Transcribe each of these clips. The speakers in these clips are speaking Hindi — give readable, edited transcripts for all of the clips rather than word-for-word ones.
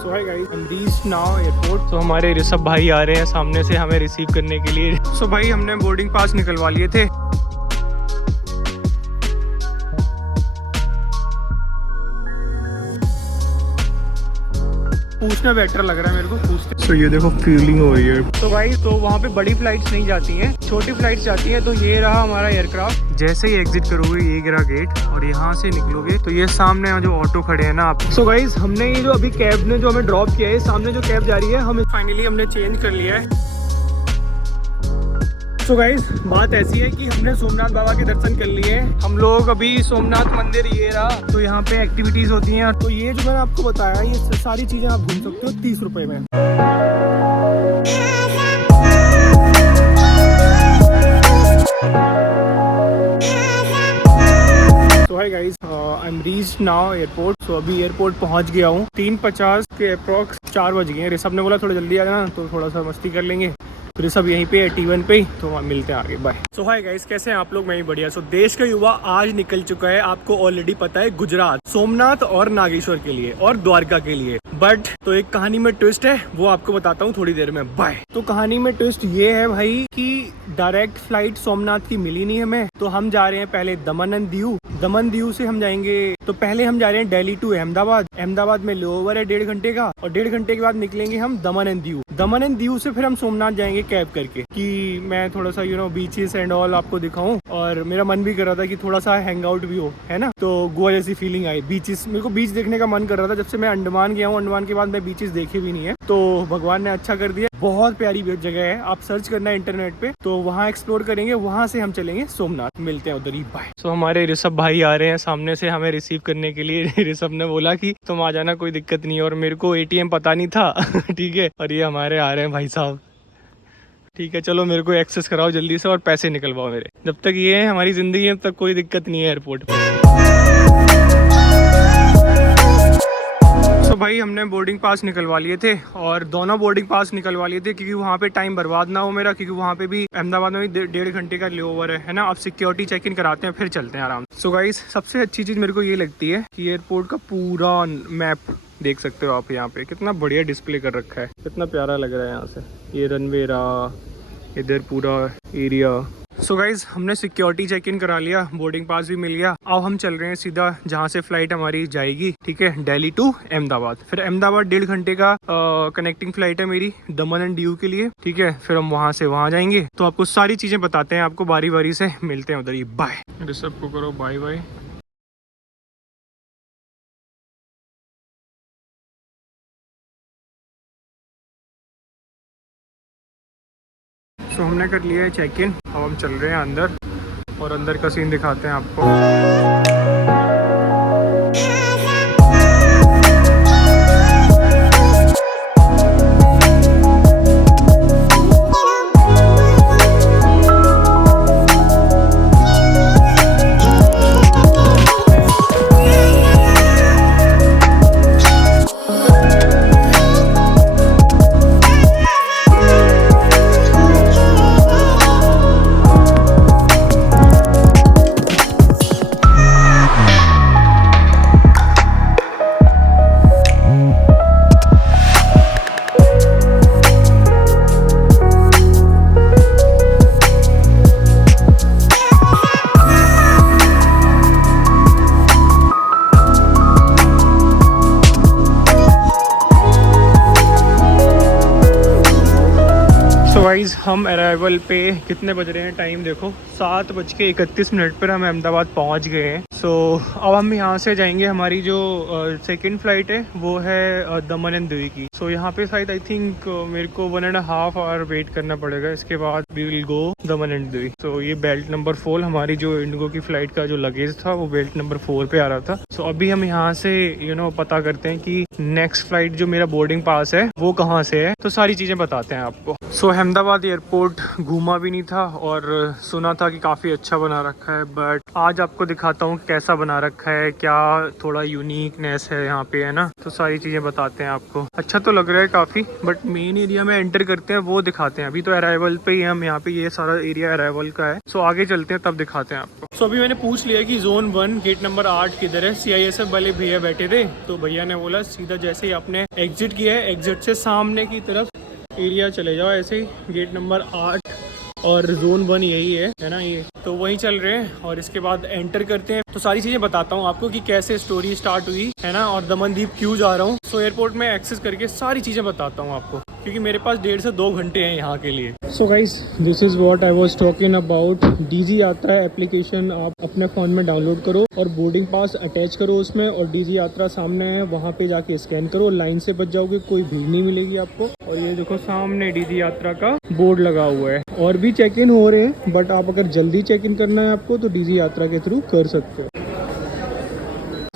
So hi guys, I am reached now airport. तो हमारे ऋषभ भाई आ रहे हैं सामने से हमें रिसीव करने के लिए। सो भाई हमने बोर्डिंग पास निकलवा लिए थे। पूछना बेटर लग रहा है मेरे को पूछते। सो ये देखो फीलिंग हो रही है। तो भाई तो वहाँ पे बड़ी फ्लाइट्स नहीं जाती हैं, छोटी फ्लाइट्स जाती हैं। तो ये रहा हमारा एयरक्राफ्ट। जैसे ही एग्जिट करोगे ये गिरा गेट और यहाँ से निकलोगे तो ये सामने जो ऑटो खड़े हैं ना आप। सो गाइस हमने ये जो अभी कैब ने जो हमें ड्रॉप किया है, सामने जो कैब जा रही है हमें फाइनली हमने चेंज कर लिया है। तो गाइस बात ऐसी है कि हमने सोमनाथ बाबा के दर्शन कर लिए। हम लोग अभी सोमनाथ मंदिर ये रहा। तो यहाँ पे एक्टिविटीज होती हैं। तो ये जो मैंने आपको बताया ये सारी चीजें आप घूम सकते हो 30 रुपए में। तो hi guys, I am reached now airport. तो अभी एयरपोर्ट पहुंच गया हूँ। 3:50 के अप्रॉक्स 4 बज गए हैं। ऋषभ ने बोला थोड़ा जल्दी आ जाना, तो थोड़ा सा मस्ती कर लेंगे। तो सब यहीं पे है T1 पे ही। तो वहाँ मिलते हैं आगे, बाय। सो हाय गाइस, कैसे हैं आप लोग? मैं ही बढ़िया। सो देश का युवा आज निकल चुका है, आपको ऑलरेडी पता है, गुजरात, सोमनाथ और नागेश्वर के लिए और द्वारका के लिए। बट तो एक कहानी में ट्विस्ट है, वो आपको बताता हूँ थोड़ी देर में, बाय। तो कहानी में ट्विस्ट ये है भाई कि डायरेक्ट फ्लाइट सोमनाथ की मिली नहीं हमें। तो हम जा रहे हैं पहले दमन एंड दीव। दमन दीव से हम जाएंगे, तो पहले हम जा रहे हैं दिल्ली टू अहमदाबाद। अहमदाबाद में लेओवर है 1.5 घंटे का, और 1.5 घंटे के बाद निकलेंगे हम दमन and Diu. Daman and Diu से फिर हम सोमनाथ जाएंगे कैब करके, कि मैं थोड़ा सा बीचेस एंड ऑल आपको दिखाऊं। और मेरा मन भी कर रहा था कि थोड़ा सा हैंग आउट भी हो, है ना। तो गोवा जैसी फीलिंग आई। बीचेस, मेरे को बीच देखने का मन कर रहा था जब से मैं अंडमान गया हूँ। अंडमान के बाद मैं बीचेस देखे भी नहीं है, तो भगवान ने अच्छा कर दिया। बहुत प्यारी जगह है, आप सर्च करना इंटरनेट पे, तो वहाँ एक्सप्लोर करेंगे। वहाँ से हम चलेंगे सोमनाथ, मिलते हैं उधर ही, बाय। सो हमारे ऋषभ भाई आ रहे हैं सामने से हमें रिसीव करने के लिए। ऋषभ ने बोला कि तुम आ जाना, कोई दिक्कत नहीं है। और मेरे को ATM पता नहीं था। ठीक है, और ये हमारे आ रहे हैं भाई साहब। ठीक है, चलो मेरे को एक्सेस कराओ जल्दी से और पैसे निकलवाओ मेरे। जब तक ये है हमारी जिंदगी में, तब तक कोई दिक्कत नहीं है एयरपोर्ट पे। तो भाई हमने बोर्डिंग पास निकलवा लिए थे, और दोनों बोर्डिंग पास निकलवा लिए थे क्योंकि वहाँ पे टाइम बर्बाद ना हो मेरा, क्योंकि वहाँ पे भी अहमदाबाद में भी 1.5 घंटे का लेओवर है ना। अब सिक्योरिटी चेक इन कराते हैं, फिर चलते हैं आराम से। सो गाइस सबसे अच्छी चीज़ मेरे को ये लगती है कि एयरपोर्ट का पूरा मैप देख सकते हो आप। यहाँ पे कितना बढ़िया डिस्प्ले कर रखा है, कितना प्यारा लग रहा है यहाँ से। ये रनवे रहा, इधर पूरा एरिया। सो गाइज हमने सिक्योरिटी चेक इन करा लिया, बोर्डिंग पास भी मिल गया। अब हम चल रहे हैं सीधा जहाँ से फ्लाइट हमारी जाएगी, ठीक है, दिल्ली टू अहमदाबाद। फिर अहमदाबाद 1.5 घंटे का कनेक्टिंग फ्लाइट है मेरी दमन एंड दीव के लिए, ठीक है। फिर हम वहाँ से वहाँ जाएंगे। तो आपको सारी चीज़ें बताते हैं, आपको बारी बारी से मिलते हैं उधर ही, बाय। ऋषभ को करो बाय बाय। सो हमने कर लिया है चेक इन। अब हम चल रहे हैं अंदर, और अंदर का सीन दिखाते हैं आपको। गाइस हम अराइवल पे कितने बज रहे हैं, टाइम देखो 7:31 पर हम अहमदाबाद पहुंच गए हैं। सो अब हम यहाँ से जाएंगे, हमारी जो सेकंड फ्लाइट है वो है दमन एंड दीव की। सो यहाँ पे शायद आई थिंक मेरे को 1.5 आवर वेट करना पड़ेगा। इसके बाद we will go Daman and Diu. तो ये बेल्ट नंबर 4, हमारी जो इंडिगो की फ्लाइट का जो लगेज था वो बेल्ट नंबर 4 पे आ रहा था। सो अभी हम यहाँ से पता करते हैं कि नेक्स्ट फ्लाइट जो मेरा बोर्डिंग पास है वो कहाँ से है। तो सारी चीजें बताते हैं आपको। सो अहमदाबाद एयरपोर्ट घूमा भी नहीं था और सुना था कि काफ़ी अच्छा बना रखा है, बट आज आपको दिखाता हूँ कैसा बना रखा है, क्या थोड़ा यूनिकनेस है यहाँ पे, है ना। तो सारी चीज़ें बताते हैं आपको। अच्छा तो लग रहा है काफ़ी, बट मेन एरिया में एंटर करते हैं वो दिखाते हैं। अभी तो अराइवल पे ही हम यहाँ पे, ये सारा एरिया अराइवल का है। सो आगे चलते हैं तब दिखाते हैं आपको। सो अभी मैंने पूछ लिया कि जोन 1 गेट नंबर 8 किधर है। CISF वाले भैया बैठे थे, तो भैया ने बोला सीधा जैसे ही आपने एग्जिट किया है, एग्जिट से सामने की तरफ एरिया चले जाओ, ऐसे ही गेट नंबर 8 और जोन 1 यही है ना। ये तो वहीं चल रहे हैं और इसके बाद एंटर करते हैं। तो सारी चीज़ें बताता हूँ आपको कि कैसे स्टोरी स्टार्ट हुई है ना, और दमनदीप क्यों जा रहा हूँ। सो एयरपोर्ट में एक्सेस करके सारी चीज़ें बताता हूँ आपको, क्योंकि मेरे पास 1.5 से 2 घंटे हैं यहाँ के लिए। So guys, this is what I was talking about. DG यात्रा एप्लीकेशन आप अपने फ़ोन में डाउनलोड करो और बोर्डिंग पास अटैच करो उसमें, और डीजी यात्रा सामने है वहाँ पे जाके स्कैन करो। लाइन से बच जाओगे, कोई भीड़ नहीं मिलेगी आपको। और ये देखो सामने डीजी यात्रा का बोर्ड लगा हुआ है। और भी चेक इन हो रहे हैं, बट आप अगर जल्दी चेक इन करना है आपको तो डीजी यात्रा के थ्रू कर सकते हो।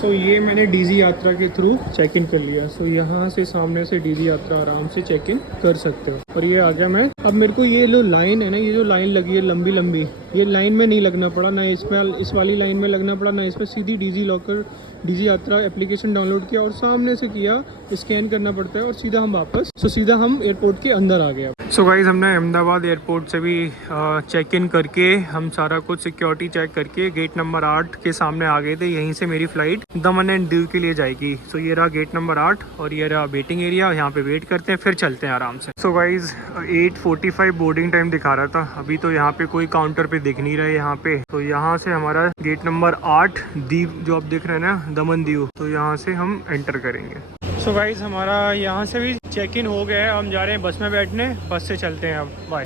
तो ये मैंने डीजी यात्रा के थ्रू चेक इन कर लिया। सो यहाँ से सामने से डीजी यात्रा आराम से चेक इन कर सकते हो। और ये आ गया मैं। अब मेरे को ये जो लाइन है ना, ये जो लाइन लगी है लंबी लंबी, ये लाइन में नहीं लगना पड़ा, ना इसमें इस वाली लाइन में लगना पड़ा, ना इसमें। सीधी डीजी लॉकर डीजी यात्रा एप्लीकेशन डाउनलोड किया और सामने से किया, स्कैन करना पड़ता है और सीधा हम वापस। सीधा हम एयरपोर्ट के अंदर आ गए। सो गाइज, हमने अहमदाबाद एयरपोर्ट से भी चेक इन करके हम सारा कुछ सिक्योरिटी चेक करके गेट नंबर 8 के सामने आ गए थे। यहीं से मेरी फ़्लाइट दमन एंड दीव के लिए जाएगी। सो ये रहा गेट नंबर 8 और ये रहा वेटिंग एरिया। यहाँ पे वेट करते हैं, फिर चलते हैं आराम से। सो गाइज, 8:45 बोर्डिंग टाइम दिखा रहा था। अभी तो यहाँ पे कोई काउंटर पे दिख नहीं रहा है यहाँ पे। तो यहाँ से हमारा गेट नंबर 8 दीव जो आप देख रहे हैं ना, दमन दीव, तो यहाँ से हम एंटर करेंगे। सो गाइज, हमारा यहाँ से भी चेक इन हो गया है। हम जा रहे हैं बस में बैठने, बस से चलते हैं अब। बाय।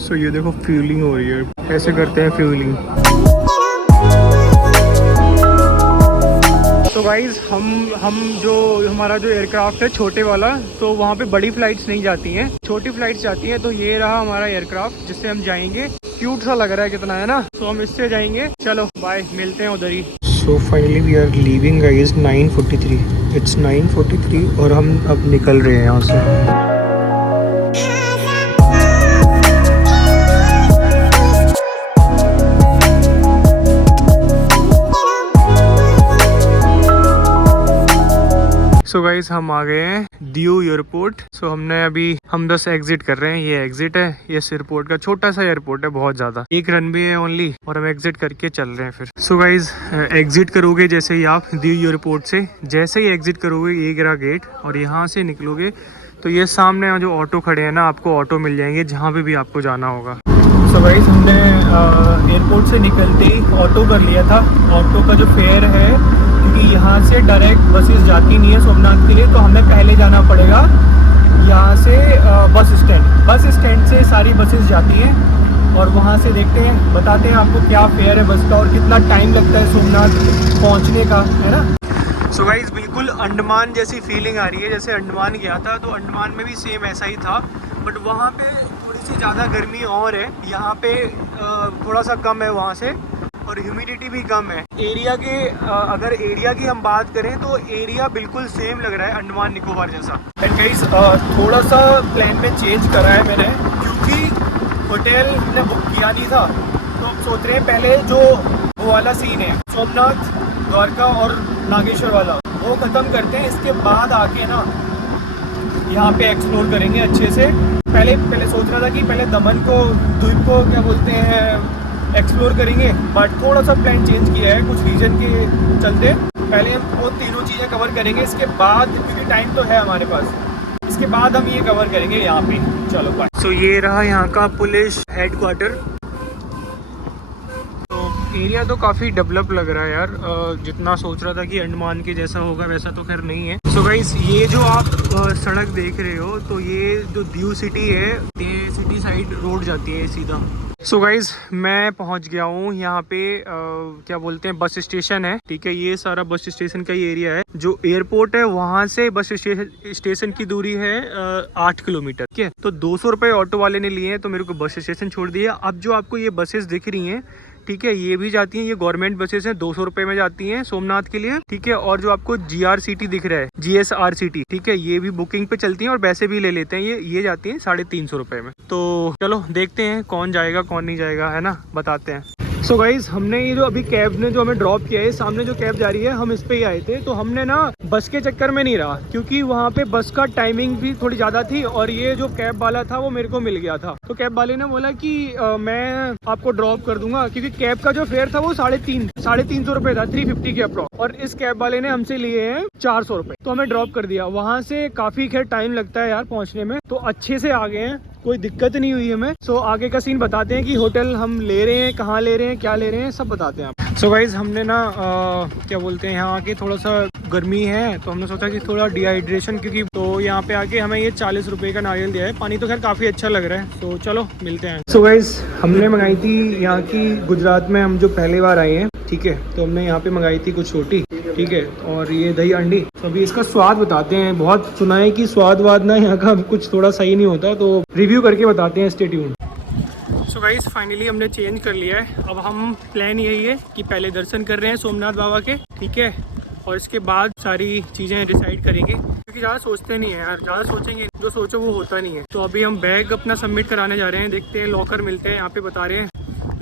सो ये देखो फ्यूलिंग हो रही है, ऐसे करते हैं फ्यूलिंग। तो गाइज, हम जो हमारा जो एयरक्राफ्ट है छोटे वाला, तो वहाँ पे बड़ी फ्लाइट्स नहीं जाती हैं, छोटी फ्लाइट्स जाती हैं। तो ये रहा हमारा एयरक्राफ्ट जिससे हम जाएंगे। क्यूट सा लग रहा है कितना, है ना। तो हम इससे जाएंगे। चलो बाय, मिलते हैं उधर ही। So finally we are leaving guys. 9:43, it's 9:43 और हम अब निकल रहे हैं यहाँ से। सो गाइस, हम आ गए हैं दीव एयरपोर्ट। सो हम बस एग्जिट कर रहे हैं। ये एग्जिट है, ये एयरपोर्ट का छोटा सा एयरपोर्ट है, बहुत ज्यादा, एक रनवे है ओनली, और हम एग्जिट करके चल रहे हैं फिर। सो गाइस, एग्जिट करोगे जैसे ही आप दीव एयरपोर्ट से, जैसे ही एग्जिट करोगे ये गिरा गेट और यहाँ से निकलोगे तो ये सामने जो ऑटो खड़े हैं ना, आपको ऑटो मिल जाएंगे जहाँ पे भी आपको जाना होगा। सो गाइस, हमने एयरपोर्ट से निकलते ही ऑटो कर लिया था। ऑटो का जो फेयर है, क्योंकि यहाँ से डायरेक्ट बसेस जाती नहीं है सोमनाथ के लिए, तो हमें पहले जाना पड़ेगा यहाँ से बस स्टैंड से सारी बसेस जाती हैं और वहाँ से देखते हैं, बताते हैं आपको क्या फेयर है बस का और कितना टाइम लगता है सोमनाथ पहुँचने का, है ना। सो गाइस, बिल्कुल अंडमान जैसी फीलिंग आ रही है। जैसे अंडमान गया था तो अंडमान में भी सेम ऐसा ही था, बट वहाँ पे थोड़ी सी ज़्यादा गर्मी और है, यहाँ पे थोड़ा सा कम है वहाँ से, और ह्यूमिडिटी भी कम है। अगर एरिया की हम बात करें तो एरिया बिल्कुल सेम लग रहा है अंडमान निकोबार जैसा। एंड गाइस, थोड़ा सा प्लान में चेंज करा है मैंने, क्योंकि होटल ने बुक किया नहीं था। तो हम सोच रहे हैं पहले जो वो वाला सीन है सोमनाथ, द्वारका और नागेश्वर वाला, वो ख़त्म करते हैं। इसके बाद आके ना यहाँ पे एक्सप्लोर करेंगे अच्छे से। पहले सोच रहा था कि पहले दमन को, द्वीप को क्या बोलते हैं, एक्सप्लोर करेंगे, बट थोड़ा सा प्लान चेंज किया है कुछ रीजन के चलते। पहले हम वो तीनों चीज़ें कवर करेंगे, इसके बाद, क्योंकि टाइम तो है हमारे पास, इसके बाद हम ये कवर करेंगे यहाँ पे। चलो बाय। सो ये रहा यहाँ का पुलिस हेडक्वार्टर। तो एरिया तो काफ़ी डेवलप लग रहा है यार, जितना सोच रहा था कि अंडमान के जैसा होगा वैसा तो खैर नहीं है। सो गाइस, ये जो आप सड़क देख रहे हो, तो ये जो दीव सिटी है, ये सिटी साइड रोड जाती है सीधा। सो गाइज, मैं पहुंच गया हूँ यहाँ पे, क्या बोलते हैं, बस स्टेशन है, ठीक है। ये सारा बस स्टेशन का ही एरिया है। जो एयरपोर्ट है वहाँ से बस स्टेशन की दूरी है 8 किलोमीटर, ठीक है। तो 200 रुपये ऑटो वाले ने लिए हैं, तो मेरे को बस स्टेशन छोड़ दिया। अब जो आपको ये बसेस दिख रही हैं, ठीक है, ये भी जाती हैं, ये गवर्नमेंट बसेस हैं, 200 रुपए में जाती हैं सोमनाथ के लिए, ठीक है। और जो आपको GRCT दिख रहा है, GSRCT, ठीक है, ये भी बुकिंग पे चलती है और पैसे भी ले लेते हैं, ये जाती है 350 रुपए में। तो चलो देखते हैं कौन जाएगा कौन नहीं जाएगा, है ना, बताते हैं। सो गाइज, हमने ये जो अभी कैब ने जो हमें ड्रॉप किया है, सामने जो कैब जा रही है, हम इस पे ही आए थे। तो हमने ना बस के चक्कर में नहीं रहा, क्योंकि वहाँ पे बस का टाइमिंग भी थोड़ी ज़्यादा थी और ये जो कैब वाला था वो मेरे को मिल गया था। तो कैब वाले ने बोला कि मैं आपको ड्रॉप कर दूंगा, क्योंकि कैब का जो फेयर था वो 350 रुपये था, 350 के अप्रॉक्स। और इस कैब वाले ने हमसे लिए हैं 400 रुपये। तो हमें ड्रॉप कर दिया। वहाँ से काफ़ी खैर टाइम लगता है यार पहुँचने में, तो अच्छे से आ गए हैं, कोई दिक्कत नहीं हुई हमें। सो आगे का सीन बताते हैं कि होटल हम ले रहे हैं, कहाँ ले रहे हैं, क्या ले रहे हैं, सब बताते हैं आप। सो गाइज, हमने ना क्या बोलते हैं, यहाँ आके थोड़ा सा गर्मी है तो हमने सोचा कि थोड़ा डिहाइड्रेशन, क्योंकि तो यहाँ पे आके हमें ये 40 रुपये का नारियल दिया है। पानी तो खैर काफ़ी अच्छा लग रहा है। तो चलो मिलते हैं। सो गाइज, हमने मंगाई थी यहाँ की, गुजरात में हम जो पहली बार आए हैं, ठीक है, तो हमने यहाँ पे मंगाई थी कुछ रोटी, ठीक है, और ये दही अंडी। तो अभी इसका स्वाद बताते हैं। बहुत सुना है कि स्वाद वाद ना यहाँ का कुछ थोड़ा सही नहीं होता, तो रिव्यू करके बताते हैं, stay tuned. So guys, finally हमने चेंज कर लिया है। अब हम प्लान यही है कि पहले दर्शन कर रहे हैं सोमनाथ बाबा के, ठीक है, और इसके बाद सारी चीज़ें डिसाइड करेंगे, क्योंकि ज़्यादा सोचते नहीं है यार, ज़्यादा सोचेंगे जो सोचो वो होता नहीं है। तो अभी हम बैग अपना सबमिट कराने जा रहे हैं, देखते हैं लॉकर मिलते हैं। यहाँ पे बता रहे हैं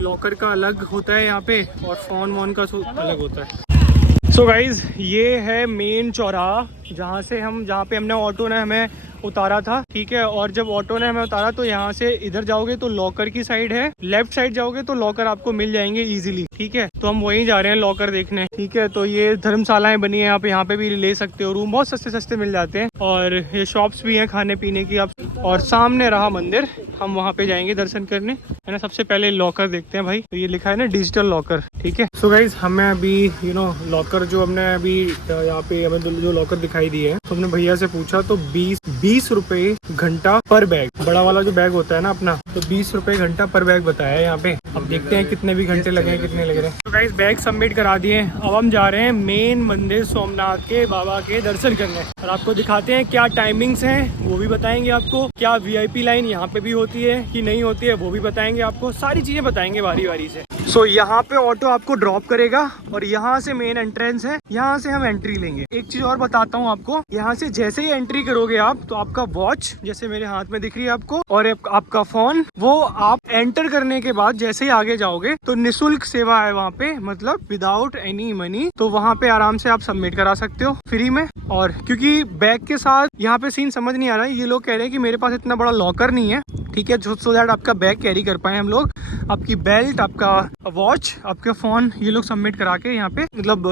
लॉकर का अलग होता है यहाँ पे, और फ़ोन वोन का अलग होता है। सो गाइज़, ये है मेन चौराहा, जहाँ पे हमने ऑटो ने हमें उतारा था, ठीक है। और जब ऑटो ने हमें उतारा तो यहाँ से इधर जाओगे तो लॉकर की साइड है, लेफ्ट साइड जाओगे तो लॉकर आपको मिल जाएंगे इजीली, ठीक है। तो हम वहीं जा रहे हैं लॉकर देखने, ठीक है। तो ये धर्मशालाएं बनी है आप यहाँ पे भी ले सकते हो रूम, बहुत सस्ते सस्ते मिल जाते हैं। और ये शॉप्स भी हैं खाने पीने की आप। और सामने रहा मंदिर, हम वहाँ पे जाएंगे दर्शन करने, है ना। सबसे पहले लॉकर देखते हैं भाई। तो ये लिखा है ना डिजिटल लॉकर, ठीक है। सो गाइज, हमें अभी लॉकर जो हमने अभी यहाँ पे हमें जो लॉकर दिखाई दी है, तो हमने भैया से पूछा तो 20 रुपए घंटा पर बैग, बड़ा वाला जो बैग होता है ना अपना, तो 20 रुपए घंटा पर बैग बताया है यहाँ पे। अब देखते हैं कितने भी घंटे लगे हैं, कितने लग रहे हैं। तो गाइस, बैग सबमिट करा दिए। अब हम जा रहे हैं मेन मंदिर सोमनाथ के बाबा के दर्शन करने, और आपको दिखाते हैं क्या टाइमिंग्स हैं, वो भी बताएंगे आपको। क्या VIP लाइन यहाँ पे भी होती है कि नहीं होती है, वो भी बताएंगे आपको। सारी चीजें बताएंगे बारी बारी से। सो यहाँ पे ऑटो आपको ड्रॉप करेगा और यहाँ से मेन एंट्रेंस है, यहाँ से हम एंट्री लेंगे। एक चीज और बताता हूँ आपको, यहाँ से जैसे ही एंट्री करोगे आप, तो आपका वॉच जैसे मेरे हाथ में दिख रही है आपको, और आपका फोन, वो आप एंटर करने के बाद जैसे ही आगे जाओगे तो निशुल्क सेवा है वहाँ पे, मतलब विदाउट एनी मनी। तो वहाँ पे आराम से आप सबमिट करा सकते हो फ्री में। और क्योंकि बैग के साथ यहाँ पे सीन समझ नहीं आ रहा है, ये लोग कह रहे हैं कि मेरे पास इतना बड़ा लॉकर नहीं है, ठीक है, सो दैट आपका बैग कैरी कर पाए हम लोग। आपकी बेल्ट, आपका वॉच, आपका फोन, ये लोग सबमिट करा के यहाँ पे, मतलब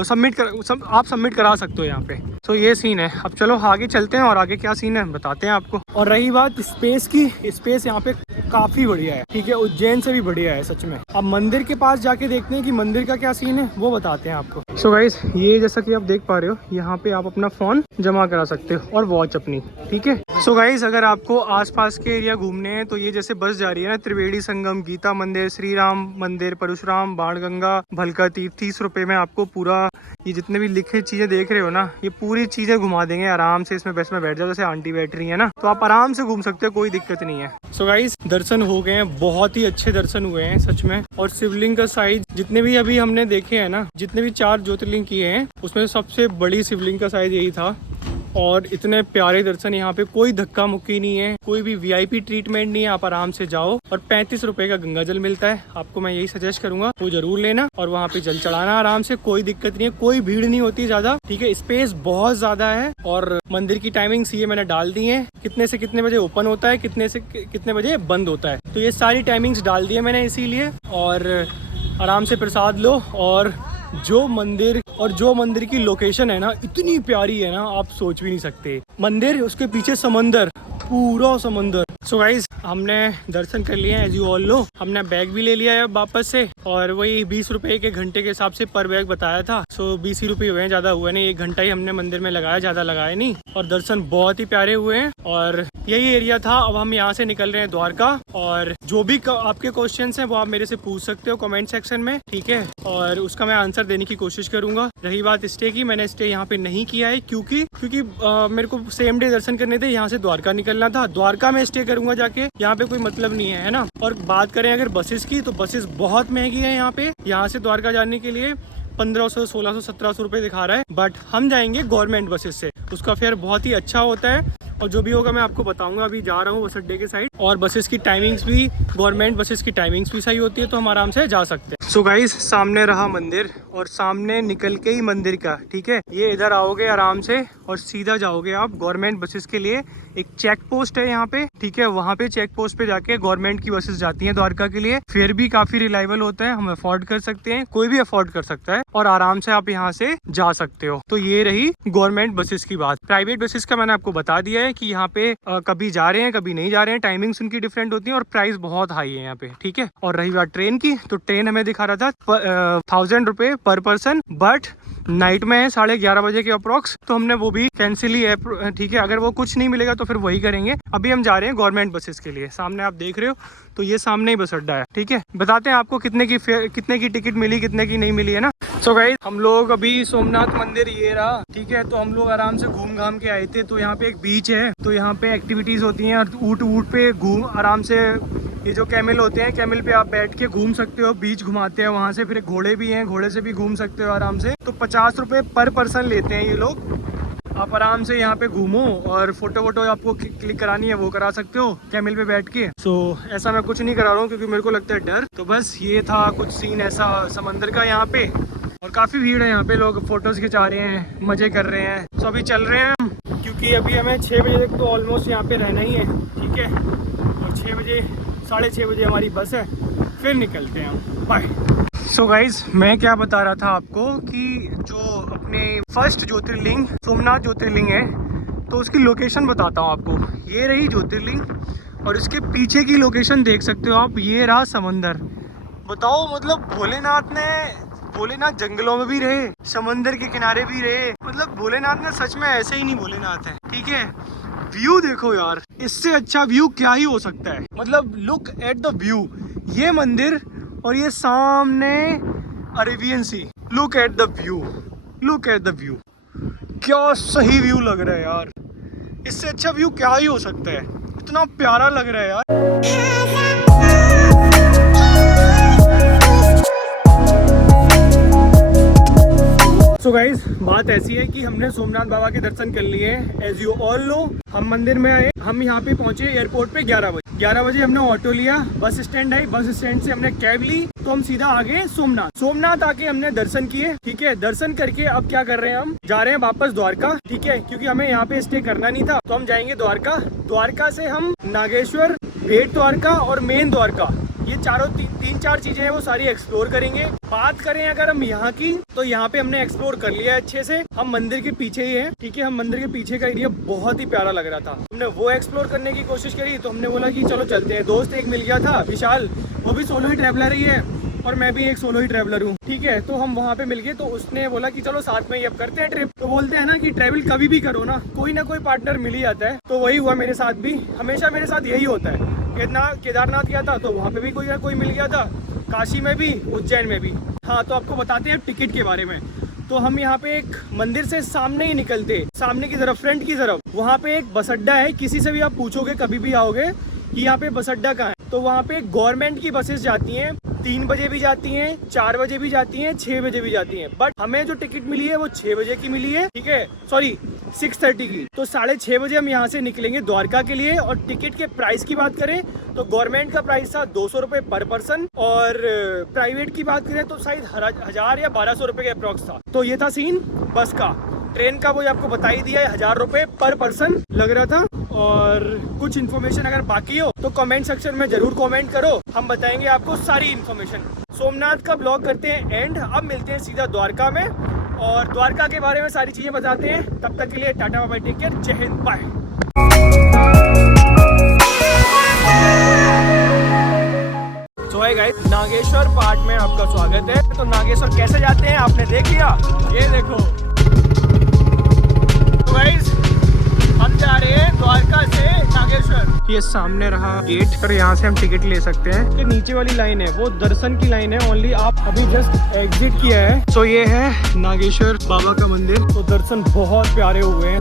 आप सबमिट करा सकते हो यहाँ पे। तो ये सीन है। अब चलो आगे चलते हैं और आगे क्या सीन है बताते हैं आपको। और रही बात स्पेस की, स्पेस यहाँ पे काफी बढ़िया है, ठीक है, उज्जैन से भी बढ़िया है सच में। अब मंदिर के पास जाके देखते हैं कि मंदिर का क्या सीन है, वो बताते हैं आपको। सो गाइस, ये जैसा कि आप देख पा रहे हो, यहाँ पे आप अपना फोन जमा करा सकते हो और वॉच अपनी, ठीक है। सो गाइस, अगर आपको आसपास के एरिया घूमने हैं तो ये जैसे बस जा रही है ना, त्रिवेणी संगम, गीता मंदिर, श्री राम मंदिर, परशुराम, बाणगंगा, भलका तीर्थ, 30 रुपए में आपको पूरा ये जितने भी लिखे चीजें देख रहे हो ना, ये पूरी चीजें घुमा देंगे आराम से। इसमें बस में बैठ जाओ, जैसे आंटी बैठ रही है ना, तो आप आराम से घूम सकते हो, कोई दिक्कत नहीं है। सो गाइस, दर्शन हो गए हैं, बहुत ही अच्छे दर्शन हुए हैं सच में। और शिवलिंग का साइज जितने भी अभी हमने देखे हैं ना, जितने भी 4 ज्योतिर्लिंग किए हैं, उसमें सबसे बड़ी शिवलिंग का साइज यही था। और इतने प्यारे दर्शन, यहाँ पे कोई धक्का मुक्की नहीं है, कोई भी VIP ट्रीटमेंट नहीं है, आप आराम से जाओ। और 35 रुपए का गंगा जल मिलता है आपको, मैं यही सजेस्ट करूंगा, वो जरूर लेना और वहाँ पे जल चढ़ाना आराम से, कोई दिक्कत नहीं है, कोई भीड़ नहीं होती ज्यादा, ठीक है। स्पेस बहुत ज्यादा है। और मंदिर की टाइमिंग्स ये मैंने डाल दी है, कितने से कितने बजे ओपन होता है, कितने से कितने बजे बंद होता है, तो ये सारी टाइमिंग्स डाल दी है मैंने इसीलिए। और आराम से प्रसाद लो। और जो मंदिर की लोकेशन है ना, इतनी प्यारी है ना, आप सोच भी नहीं सकते। मंदिर, उसके पीछे समंदर, पूरा समंदर। सो गाइज, हमने दर्शन कर लिए एज यू ऑल नो। हमने बैग भी ले लिया है वापस से, और वही 20 रुपए के घंटे के हिसाब से पर बैग बताया था। सो 20 ही रुपये हुए हैं, ज्यादा हुए नहीं, 1 घंटा ही हमने मंदिर में लगाया, ज्यादा लगाया नहीं। और दर्शन बहुत ही प्यारे हुए हैं और यही एरिया था। अब हम यहाँ से निकल रहे हैं द्वारका, और जो भी आपके क्वेश्चंस हैं वो आप मेरे से पूछ सकते हो कमेंट सेक्शन में, ठीक है, और उसका मैं आंसर देने की कोशिश करूंगा। रही बात स्टे की, मैंने स्टे यहाँ पे नहीं किया है क्योंकि मेरे को सेम डे दर्शन करने थे, यहाँ से द्वारका निकलना था। द्वारका में स्टे करूंगा जाके, यहाँ पे कोई मतलब नहीं है ना। और बात करें अगर बसेस की, तो बसेस बहुत महंगी है यहाँ पे। यहाँ से द्वारका जाने के लिए 1500, 1600, 1700 रुपये दिखा रहा है, बट हम जाएंगे गवर्नमेंट बसेस से, उसका फेयर बहुत ही अच्छा होता है। और जो भी होगा मैं आपको बताऊंगा। अभी जा रहा हूँ बस अड्डे के साइड, और बसेस की टाइमिंग्स भी, गवर्नमेंट बसेस की टाइमिंग्स भी सही होती है, तो हम आराम से जा सकते हैं। सो गाइस, सामने रहा मंदिर, और सामने निकल के ही मंदिर का, ठीक है, ये इधर आओगे आराम से और सीधा जाओगे आप गवर्नमेंट बसेस के लिए। एक चेक पोस्ट है यहाँ पे, ठीक है, वहाँ पे चेक पोस्ट पे जाके गवर्नमेंट की बसेस जाती हैं द्वारका के लिए। फेयर भी काफी रिलायबल होता है, हम अफोर्ड कर सकते हैं, कोई भी अफोर्ड कर सकता है, और आराम से आप यहाँ से जा सकते हो। तो ये रही गवर्नमेंट बसेस की बात। प्राइवेट बसेस का मैंने आपको बता दिया है कि यहाँ पे कभी जा रहे हैं कभी नहीं जा रहे हैं, टाइमिंग्स उनकी डिफरेंट होती है और प्राइस बहुत हाई है यहाँ पे, ठीक है। और रही बात ट्रेन की, तो ट्रेन हमें दिखा रहा था 1000 रुपये पर पर्सन, बट नाइट में है 11:30 बजे के अप्रोक्स, तो हमने वो भी कैंसिल ही है, ठीक है। अगर वो कुछ नहीं मिलेगा तो फिर वही करेंगे। अभी हम जा रहे हैं गवर्नमेंट बसेस के लिए। सामने आप देख रहे हो, तो ये सामने ही बस अड्डा है, ठीक है। बताते हैं आपको कितने की टिकट मिली, कितने की नहीं मिली, है ना। सो गाइस, हम लोग अभी सोमनाथ मंदिर ये रहा, ठीक है। तो हम लोग आराम से घूम घाम के आए थे। तो यहाँ पे एक बीच है, तो यहाँ पे एक्टिविटीज होती हैं, ऊँट पे घूम आराम से, ये जो कैमल होते हैं, कैमल पे आप बैठ के घूम सकते हो, बीच घुमाते हैं वहाँ से। फिर घोड़े भी हैं, घोड़े से भी घूम सकते हो आराम से। तो 50 रुपये पर पर्सन लेते हैं ये लोग। आप आराम से यहाँ पे घूमो, और फोटो वोटो आपको क्लिक करानी है वो करा सकते हो कैमल पे बैठ के। सो ऐसा मैं कुछ नहीं करा रहा हूँ क्योंकि मेरे को लगता है डर। तो बस ये था कुछ सीन ऐसा समंदर का यहाँ पे, और काफ़ी भीड़ है यहाँ पे, लोग फोटोज खिंचा रहे हैं, मज़े कर रहे हैं। तो अभी चल रहे हैं हम, क्योंकि अभी हमें 6 बजे तक तो ऑलमोस्ट यहाँ पे रहना ही है, ठीक है। और 6 बजे 6:30 बजे हमारी बस है, फिर निकलते हैं हम। बाय। सो गाइज, मैं क्या बता रहा था आपको कि जो अपने फर्स्ट ज्योतिर्लिंग सोमनाथ ज्योतिर्लिंग है, तो उसकी लोकेशन बताता हूँ आपको। ये रही ज्योतिर्लिंग, और इसके पीछे की लोकेशन देख सकते हो आप, ये रहा समंदर। बताओ, मतलब भोलेनाथ जंगलों में भी रहे, समंदर के किनारे भी रहे, मतलब भोलेनाथ ने सच में ऐसे ही नहीं भोलेनाथ है, ठीक है। व्यू देखो यार, इससे अच्छा व्यू क्या ही हो सकता है। मतलब लुक एट द व्यू, ये मंदिर और ये सामने Arabian Sea. Look at the view, look at the view, क्या सही व्यू लग रहा है यार। इससे अच्छा व्यू क्या ही हो सकता है, इतना प्यारा लग रहा है यार। सो गाइज, बात ऐसी है कि हमने सोमनाथ बाबा के दर्शन कर लिए हैं। एज यू ऑल नो, हम मंदिर में आए, हम यहाँ पे पहुंचे एयरपोर्ट पे 11 बजे। 11 बजे हमने ऑटो लिया, बस स्टैंड आई, बस स्टैंड से हमने कैब ली, तो हम सीधा आ गए सोमनाथ आके हमने दर्शन किए, ठीक है। दर्शन करके अब क्या कर रहे हैं, हम जा रहे हैं वापस द्वारका, ठीक है, क्योंकि हमें यहाँ पे स्टे करना नहीं था, तो हम जाएंगे द्वारका। द्वारका से हम नागेश्वर, भेट द्वारका और मेन द्वारका, ये चारों 3-4 चीजें हैं वो सारी एक्सप्लोर करेंगे। बात करें अगर हम यहाँ की, तो यहाँ पे हमने एक्सप्लोर कर लिया अच्छे से। हम मंदिर के पीछे ही है, ठीक है। हम मंदिर के पीछे का एरिया बहुत ही प्यारा लग रहा था, हमने वो एक्सप्लोर करने की कोशिश करी। तो हमने बोला कि चलो चलते हैं। दोस्त एक मिल गया था, विशाल, वो भी सोलो ही ट्रैवलर ही है, और मैं भी एक सोलो ही ट्रैवलर हूँ, ठीक है। तो हम वहाँ पे मिल गए, तो उसने बोला कि चलो साथ में ही अब करते हैं ट्रिप। तो बोलते हैं ना कि ट्रैवल कभी भी करो ना कोई पार्टनर मिल ही जाता है। तो वही हुआ मेरे साथ भी, हमेशा मेरे साथ यही होता है। केदारनाथ गया था तो वहाँ पे भी कोई मिल गया था, काशी में भी, उज्जैन में भी। हाँ, तो आपको बताते हैं टिकट के बारे में। तो हम यहाँ पे एक मंदिर से सामने ही निकलते, सामने की तरफ, फ्रंट की तरफ, वहाँ पे एक बस अड्डा है। किसी से भी आप पूछोगे कभी भी आओगे कि यहाँ पे बस अड्डा कहाँ है, तो वहाँ पे गवर्नमेंट की बसेस जाती हैं। 3 बजे भी जाती हैं, 4 बजे भी जाती हैं, 6 बजे भी जाती हैं। बट हमें जो टिकट मिली है वो 6 बजे की मिली है, ठीक है, सॉरी 6:30 की। तो 6:30 बजे हम यहाँ से निकलेंगे द्वारका के लिए। और टिकट के प्राइस की बात करें तो गवर्नमेंट का प्राइस था 200 रुपये पर पर्सन, और प्राइवेट की बात करें तो शायद 1000 या 1200 रुपये के अप्रॉक्स था। तो ये था सीन बस का। ट्रेन का वो आपको बता ही दिया है, 1000 रुपये पर पर्सन लग रहा था। और कुछ इन्फॉर्मेशन अगर बाकी हो तो कमेंट सेक्शन में जरूर कमेंट करो, हम बताएंगे आपको सारी इन्फॉर्मेशन। सोमनाथ का ब्लॉग करते हैं एंड, अब मिलते हैं सीधा द्वारका में, और द्वारका के बारे में सारी चीजें बताते हैं। तब तक के लिए टाटा बाय, टेक केयर, जय हिंद, बाय। तो हाय गाइस, नागेश्वर पार्ट में आपका स्वागत है। तो नागेश्वर कैसे जाते हैं आपने देख लिया, ये देखो। तो गाइस, हम जा रहे हैं द्वारका से नागेश्वर। नागेश्वर। ये सामने रहा गेट, पर यहाँ से हम टिकट ले सकते हैं। ये नीचे वाली लाइन है वो दर्शन की लाइन है ओनली, आप अभी जस्ट एग्जिट किया है। तो ये है नागेश्वर बाबा का मंदिर। तो दर्शन बहुत प्यारे हुए हैं।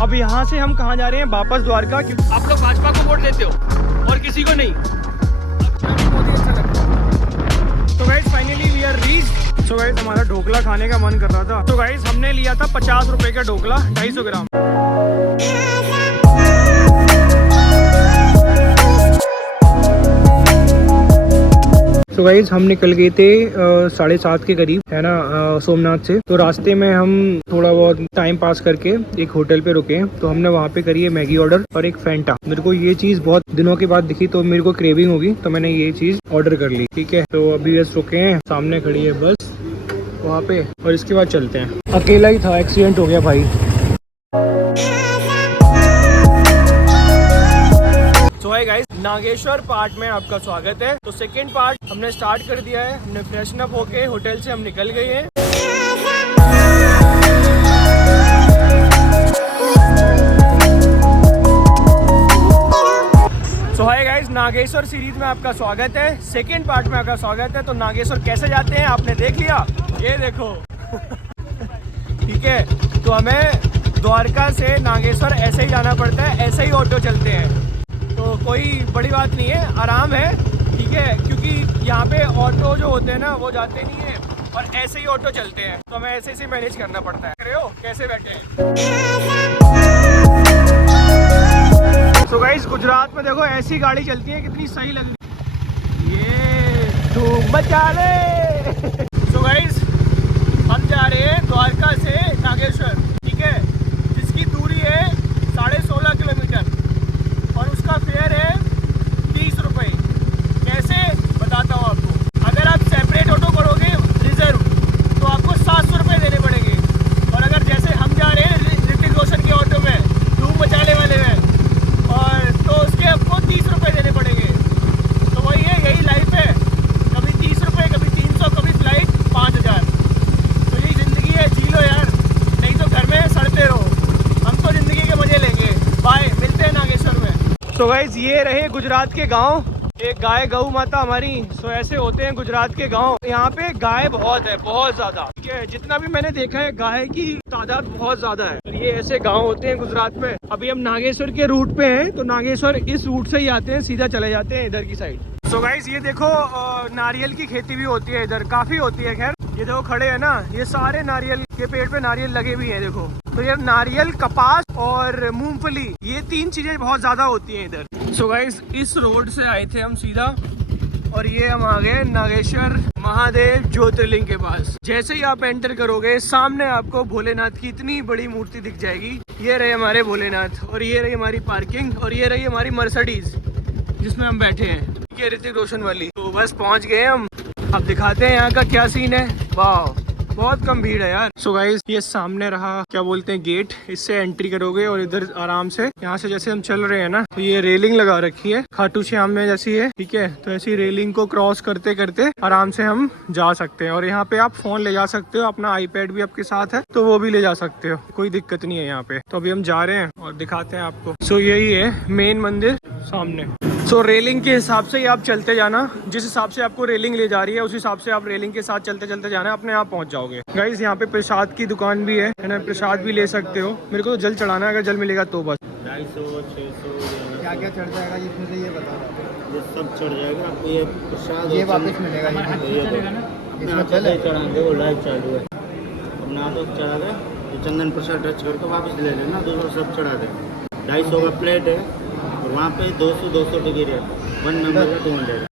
अब यहाँ से हम कहाँ जा रहे हैं? वापस द्वारका। क्योंकि आप लोग भाजपा को वोट देते हो और किसी को नहीं। मोदी अच्छा लगता है। तो guys finally we are reached. तो गाइस हमारा ढोकला खाने का मन कर रहा था, तो गाइस हमने लिया था 50 रुपए का ढोकला, 250 ग्राम। तो गाइज हम निकल गए थे 7:30 के करीब, है ना, सोमनाथ से। तो रास्ते में हम थोड़ा बहुत टाइम पास करके एक होटल पे रुके। तो हमने वहाँ पे करी है मैगी ऑर्डर और एक फैंटा। मेरे को ये चीज़ बहुत दिनों के बाद दिखी तो मेरे को क्रेविंग होगी, तो मैंने ये चीज़ ऑर्डर कर ली। ठीक है, तो अभी बस रुके हैं, सामने खड़ी है बस वहाँ पे, और इसके बाद चलते हैं। अकेला ही था, एक्सीडेंट हो गया भाई। तो हाय गाइस, नागेश्वर पार्ट में आपका स्वागत है। तो सेकंड पार्ट हमने स्टार्ट कर दिया है। हमने फ्रेशन अप होके होटल से हम निकल गए हैं। तो हाय गाइस, नागेश्वर सीरीज में आपका स्वागत है। सेकंड पार्ट में आपका स्वागत है। तो नागेश्वर कैसे जाते हैं आपने देख लिया, ये देखो। ठीक है, तो हमें द्वारका से नागेश्वर ऐसे ही जाना पड़ता है, ऐसे ही ऑटो चलते हैं। तो कोई बड़ी बात नहीं है, आराम है। ठीक है, क्योंकि यहाँ पे ऑटो जो होते हैं ना वो जाते नहीं है और ऐसे ही ऑटो चलते हैं, तो हमें ऐसे ही मैनेज करना पड़ता है। रहे हो कैसे बैठे हैं। तो गाइस गुजरात में देखो ऐसी गाड़ी चलती है, कितनी सही लग रही है। ये धूम मचा ले। तो गाइस हम जा रहे हैं द्वारका से नागेश्वर। ठीक है, जिसकी दूरी है 16.5 किलोमीटर और उसका फेयर है 30 रुपये। कैसे बताता हूँ आपको। अगर आप सेपरेट ऑटो करोगे रिजर्व तो आपको 700 रुपये देने पड़ेंगे, और अगर जैसे हम जा रहे हैं ऋतिक रोशन के ऑटो में, धूम मचाने वाले में, और तो उसके आपको 30 रुपये देने पड़ेंगे। तो वही है, यही लाइफ है, कभी 30 रुपये, कभी 300, कभी फ्लाइट 5000। तो यही ज़िंदगी है, जी लो यार, नहीं तो घर में सड़ते रहो। हम तो ज़िंदगी के मज़े लेंगे। बाय, मिलते हैं नागेश्वर में। तो गाइस ये रहे गुजरात के गांव। एक गाय गऊ माता हमारी। सो ऐसे होते हैं गुजरात के गांव। यहाँ पे गाय बहुत है, बहुत ज्यादा। ठीक है, जितना भी मैंने देखा है गाय की तादाद बहुत ज्यादा है। और ये ऐसे गांव होते हैं गुजरात में। अभी हम नागेश्वर के रूट पे हैं, तो नागेश्वर इस रूट से ही आते हैं, सीधा चले जाते हैं इधर की साइड। सो गाइस ये देखो नारियल की खेती भी होती है इधर, काफी होती है। खैर ये देखो खड़े हैं ना, ये सारे नारियल के पेड़ पे नारियल लगे भी हैं, देखो। तो ये नारियल, कपास और मूंगफली, ये 3 चीजें बहुत ज्यादा होती हैं इधर। सो गाइस इस रोड से आए थे हम सीधा, और ये हम आ गए नागेश्वर महादेव ज्योतिर्लिंग के पास। जैसे ही आप एंटर करोगे सामने आपको भोलेनाथ की इतनी बड़ी मूर्ति दिख जाएगी। ये रहे हमारे भोलेनाथ, और ये रही हमारी पार्किंग, और ये रही हमारी मर्सिडीज जिसमें हम बैठे हैं, ये ऋतिक रोशन वाली। तो बस पहुंच गए हम। अब दिखाते हैं यहाँ का क्या सीन है। वाह, बहुत कम भीड़ है यार। सो गाइस ये सामने रहा, क्या बोलते हैं, गेट। इससे एंट्री करोगे और इधर आराम से, यहाँ से जैसे हम चल रहे हैं ना, तो ये रेलिंग लगा रखी है खाटू श्याम में जैसी है। ठीक है, तो ऐसी रेलिंग को क्रॉस करते करते आराम से हम जा सकते हैं। और यहाँ पे आप फोन ले जा सकते हो, अपना आईपैड भी आपके साथ है तो वो भी ले जा सकते हो, कोई दिक्कत नहीं है यहाँ पे। तो अभी हम जा रहे हैं और दिखाते हैं आपको। सो यही है मेन मंदिर सामने। सो रेलिंग के हिसाब से ही आप चलते जाना, जिस हिसाब से आपको रेलिंग ले जा रही है उस हिसाब से आप रेलिंग के साथ चलते चलते जाना, अपने आप पहुंच जाओगे। गाइस यहाँ पे प्रसाद की दुकान भी है ना, प्रसाद भी ले सकते हो। मेरे को तो जल चढ़ाना है, अगर जल मिलेगा तो बस। 250, 600 क्या क्या चढ़ जाएगा इसमें से, ये बताओ। ये सब चढ़ जाएगा आपको। ये प्रसाद ये वापस मिलेगा, इसमें चले चढ़ाएंगे, वो लाइव चालू है। अपना तो चढ़ा दे, तो चंदन प्रसाद टच करके वापस ले लेना, दूसरा सब चढ़ा दे। 250 का प्लेट है, और वहाँ पे 200 टिकट है। 1 मेंबर का 200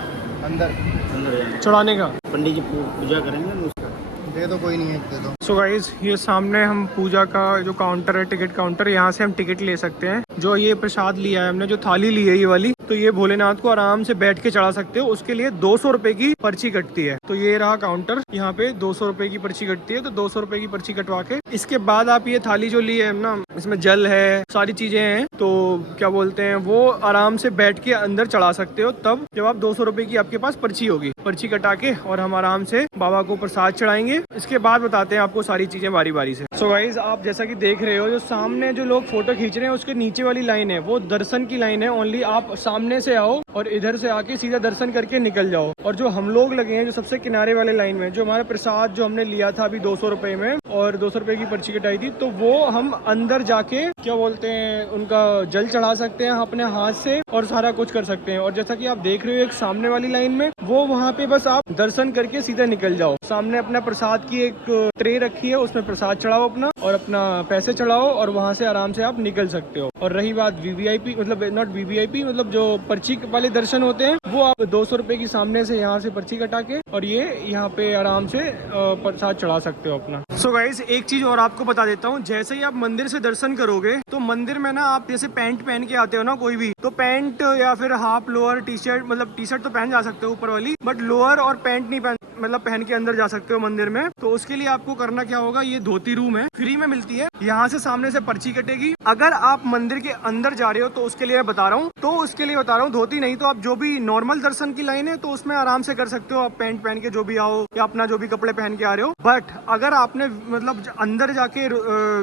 अंदर जाना चढ़ाने का। पंडित जी पूजा करेंगे ना उसका। दे दो, कोई नहीं है, दे दो। सो गाइज ये सामने हम पूजा का जो काउंटर है, टिकट काउंटर, यहाँ से हम टिकट ले सकते हैं। जो ये प्रसाद लिया है हमने, जो थाली ली है ये वाली, तो ये भोलेनाथ को आराम से बैठ के चढ़ा सकते हो। उसके लिए 200 रुपए की पर्ची कटती है। तो ये रहा काउंटर, यहाँ पे 200 रुपए की पर्ची कटती है। तो 200 रुपए की पर्ची कटवा के इसके बाद आप ये थाली जो ली है ना, इसमें जल है, सारी चीजें हैं, तो क्या बोलते हैं, वो आराम से बैठ के अंदर चढ़ा सकते हो। तब जब आप 200 रुपए की आपके पास पर्ची होगी, पर्ची कटा के और हम आराम से बाबा को प्रसाद चढ़ाएंगे। इसके बाद बताते हैं आपको सारी चीजें बारी बारी से। सो गाइज आप जैसा कि देख रहे हो, जो सामने जो लोग फोटो खींच रहे हैं उसके नीचे वाली लाइन है वो दर्शन की लाइन है। ओनली आप सामने से आओ और इधर से आके सीधा दर्शन करके निकल जाओ। और जो हम लोग लगे हैं जो सबसे किनारे वाले लाइन में, जो हमारा प्रसाद जो हमने लिया था अभी 200 रुपए में और 200 रुपए की पर्ची कटाई थी, तो वो हम अंदर जाके क्या बोलते हैं उनका जल चढ़ा सकते हैं अपने हाथ से और सारा कुछ कर सकते हैं। और जैसा कि आप देख रहे हो एक सामने वाली लाइन में, वो वहाँ पे बस आप दर्शन करके सीधा निकल जाओ। सामने अपना प्रसाद की एक ट्रे रखी है, उसमें प्रसाद चढ़ाओ अपना और अपना पैसे चढ़ाओ और वहाँ से आराम से आप निकल सकते हो। और रही बात वीवीआईपी, मतलब नॉट वीवीआईपी, मतलब जो पर्ची वाले दर्शन होते हैं, वो आप 200 रुपए की सामने से यहाँ से पर्ची कटा के और ये यहाँ पे आराम से प्रसाद चढ़ा सकते हो अपना। सो गाइस एक चीज और आपको बता देता हूँ, जैसे ही आप मंदिर से दर्शन करोगे तो मंदिर में ना आप जैसे पैंट पहन के आते हो ना कोई भी, तो पैंट या फिर हाफ लोअर टी शर्ट, मतलब टी शर्ट तो पहन जा सकते हो ऊपर वाली, बट लोअर और पैंट नहीं पहन के अंदर जा सकते हो मंदिर में। तो उसके लिए आपको करना क्या होगा, ये धोती रूम है, फ्री में मिलती है, यहाँ से सामने से पर्ची कटेगी। अगर आप मंदिर के अंदर जा रहे हो तो उसके लिए मैं बता रहा हूँ, धोती नहीं तो आप जो भी नॉर्मल दर्शन की लाइन है तो उसमें आराम से कर सकते हो, आप पैंट पहन के जो भी आओ या अपना जो भी कपड़े पहन के आ रहे हो। बट अगर आपने मतलब अंदर जाके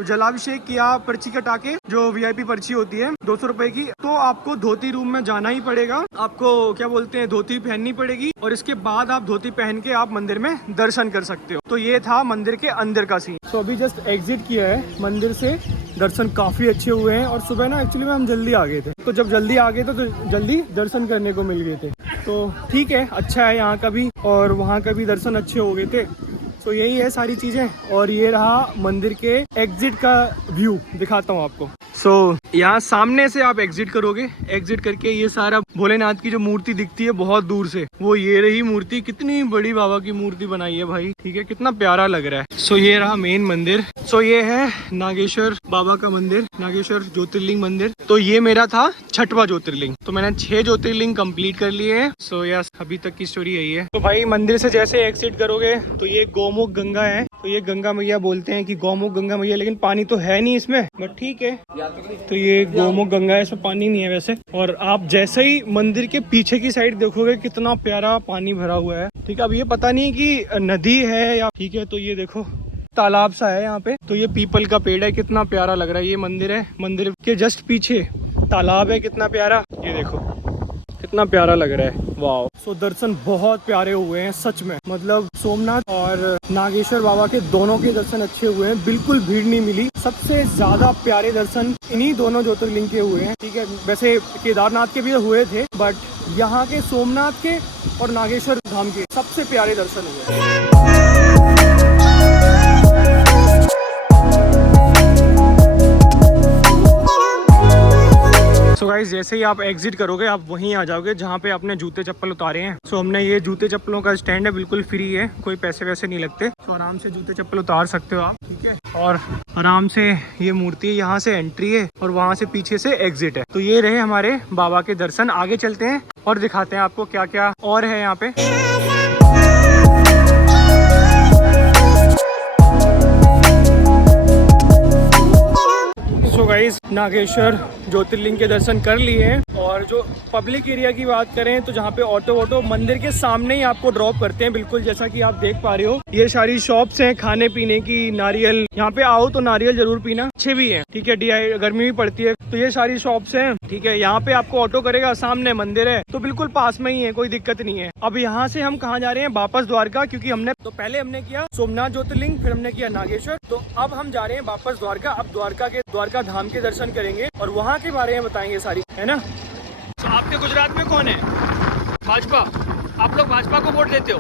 जलाभिषेक किया पर्ची कटा के, जो वीआईपी पर्ची होती है 200 रुपए की, तो आपको धोती रूम में जाना ही पड़ेगा। आपको क्या बोलते हैं धोती पहननी पड़ेगी और इसके बाद आप धोती पहन के आप मंदिर में दर्शन कर सकते हो। तो ये था मंदिर के अंदर का सीन। तो अभी जस्ट एग्जिट किया है मंदिर से, दर्शन काफी अच्छे हुए हैं। और सुबह ना एक्चुअली में हम जल्दी आ गए थे, तो जब जल्दी आ गए तो जल्दी दर्शन करने को मिल गए थे। तो ठीक है, अच्छा है यहाँ का भी और वहाँ का भी दर्शन अच्छे हो गए थे। तो यही है सारी चीजें। और ये रहा मंदिर के एग्जिट का व्यू, दिखाता हूँ आपको। यहाँ सामने से आप एग्जिट करोगे, एग्जिट करके ये सारा भोलेनाथ की जो मूर्ति दिखती है बहुत दूर से, वो ये रही मूर्ति। कितनी बड़ी बाबा की मूर्ति बनाई है भाई, ठीक है, कितना प्यारा लग रहा है। ये रहा मेन मंदिर। ये है नागेश्वर बाबा का मंदिर, नागेश्वर ज्योतिर्लिंग मंदिर। तो ये मेरा था 6वां ज्योतिर्लिंग, तो मैंने 6 ज्योतिर्लिंग कंप्लीट कर लिए हैं। यस, अभी तक की स्टोरी यही है। तो भाई मंदिर से जैसे एग्जिट करोगे तो ये गौमुख गंगा है, तो ये गंगा मैया बोलते हैं कि गौमुख गंगा मैया, लेकिन पानी तो है नहीं इसमें, बट ठीक है। तो ये गौमुख गंगा है, इसमें पानी नहीं है वैसे। और आप जैसे ही मंदिर के पीछे की साइड देखोगे कितना प्यारा पानी भरा हुआ है, ठीक है। अब ये पता नहीं कि नदी है या, ठीक है, तो ये देखो तालाब सा है यहाँ पे। तो ये पीपल का पेड़ है, कितना प्यारा लग रहा है। ये मंदिर है, मंदिर के जस्ट पीछे तालाब है, कितना प्यारा, ये देखो कितना प्यारा लग रहा है, वाह। दर्शन बहुत प्यारे हुए हैं सच में, मतलब सोमनाथ और नागेश्वर बाबा के दोनों के दर्शन अच्छे हुए हैं, बिल्कुल भीड़ नहीं मिली। सबसे ज्यादा प्यारे दर्शन इन्हीं दोनों ज्योतिर्लिंग के हुए हैं, ठीक है। वैसे केदारनाथ के भी हुए थे, बट यहाँ के सोमनाथ के और नागेश्वर धाम के सबसे प्यारे दर्शन हुए हैं। गाइस जैसे ही आप एग्जिट करोगे आप वहीं आ जाओगे जहाँ पे आपने जूते चप्पल उतारे हैं। हमने ये जूते चप्पलों का स्टैंड है, बिल्कुल फ्री है, कोई पैसे वैसे नहीं लगते। आराम से जूते चप्पल उतार सकते हो आप, ठीक है। और आराम से ये मूर्ति, यहाँ से एंट्री है और वहाँ से पीछे से एग्जिट है। तो ये रहे हमारे बाबा के दर्शन। आगे चलते हैं और दिखाते हैं आपको क्या क्या और है यहाँ पे। गाइस नागेश्वर ज्योतिर्लिंग के दर्शन कर लिए हैं। और जो पब्लिक एरिया की बात करें तो जहाँ पे ऑटो मंदिर के सामने ही आपको ड्रॉप करते हैं, बिल्कुल जैसा कि आप देख पा रहे हो। ये सारी शॉप्स हैं खाने पीने की, नारियल, यहाँ पे आओ तो नारियल जरूर पीना, अच्छे भी हैं, ठीक है। गर्मी भी पड़ती है, तो ये सारी शॉप्स हैं, ठीक है। यहाँ पे आपको ऑटो करेगा, सामने मंदिर है, तो बिल्कुल पास में ही है, कोई दिक्कत नहीं है। अब यहाँ से हम कहाँ जा रहे हैं, वापस द्वारका, क्योंकि पहले हमने किया सोमनाथ ज्योतिर्लिंग, फिर हमने किया नागेश्वर, तो अब हम जा रहे हैं वापस द्वारका। अब द्वारका धाम के दर्शन करेंगे और वहाँ के बारे में बताएंगे सारी, है ना। तो आपके गुजरात में कौन है, भाजपा? आप लोग भाजपा को वोट देते हो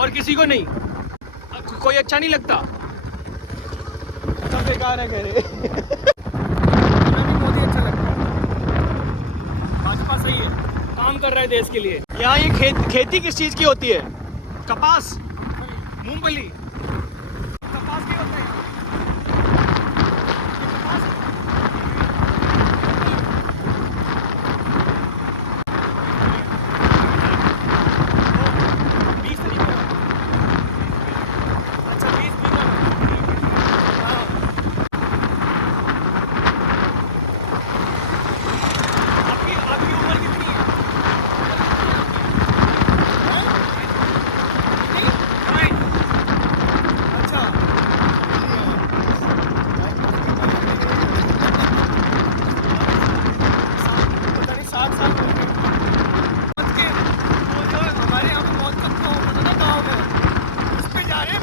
और किसी को नहीं? कोई अच्छा नहीं लगता, सब बेकार है कह रहे। मोदी अच्छा लगता है, भाजपा सही है, काम कर रहा है देश के लिए। यहाँ ये खेती किस चीज़ की होती है? कपास, मूंगफली, कपास की होता है।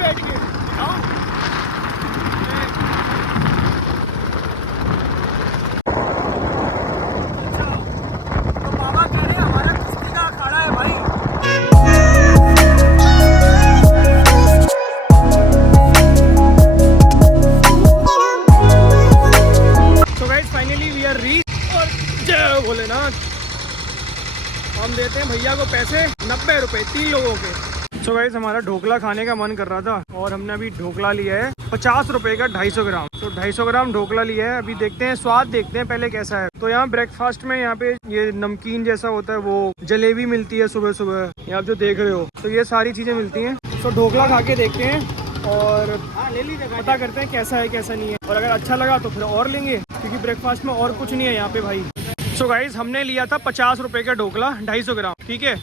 बैठ के दिखाऊं? अच्छा, तो बाबा कह रहे हैं हमारा कुश्ती का अखाड़ा है भाई। So guys, finally we are reached और जय भोलेनाथ। हम देते हैं भैया को पैसे 90 रुपए 3 लोगों के। सो गाइस हमारा ढोकला खाने का मन कर रहा था और हमने अभी ढोकला लिया है 50 रुपए का 250 ग्राम। तो 250 ग्राम ढोकला लिया है। अभी देखते हैं स्वाद, देखते हैं पहले कैसा है। तो यहाँ ब्रेकफास्ट में यहाँ पे ये नमकीन जैसा होता है, वो जलेबी मिलती है सुबह सुबह, ये आप जो देख रहे हो। तो ये सारी चीजें मिलती हैं। तो ढोकला खा के देखते हैं और ले लीजिए, पता करते हैं कैसा है कैसा नहीं है, और अगर अच्छा लगा तो फिर और लेंगे, क्योंकि ब्रेकफास्ट में और कुछ नहीं है यहाँ पे भाई। सो गाइस हमने लिया था 50 रुपए का ढोकला 250 ग्राम, ठीक है।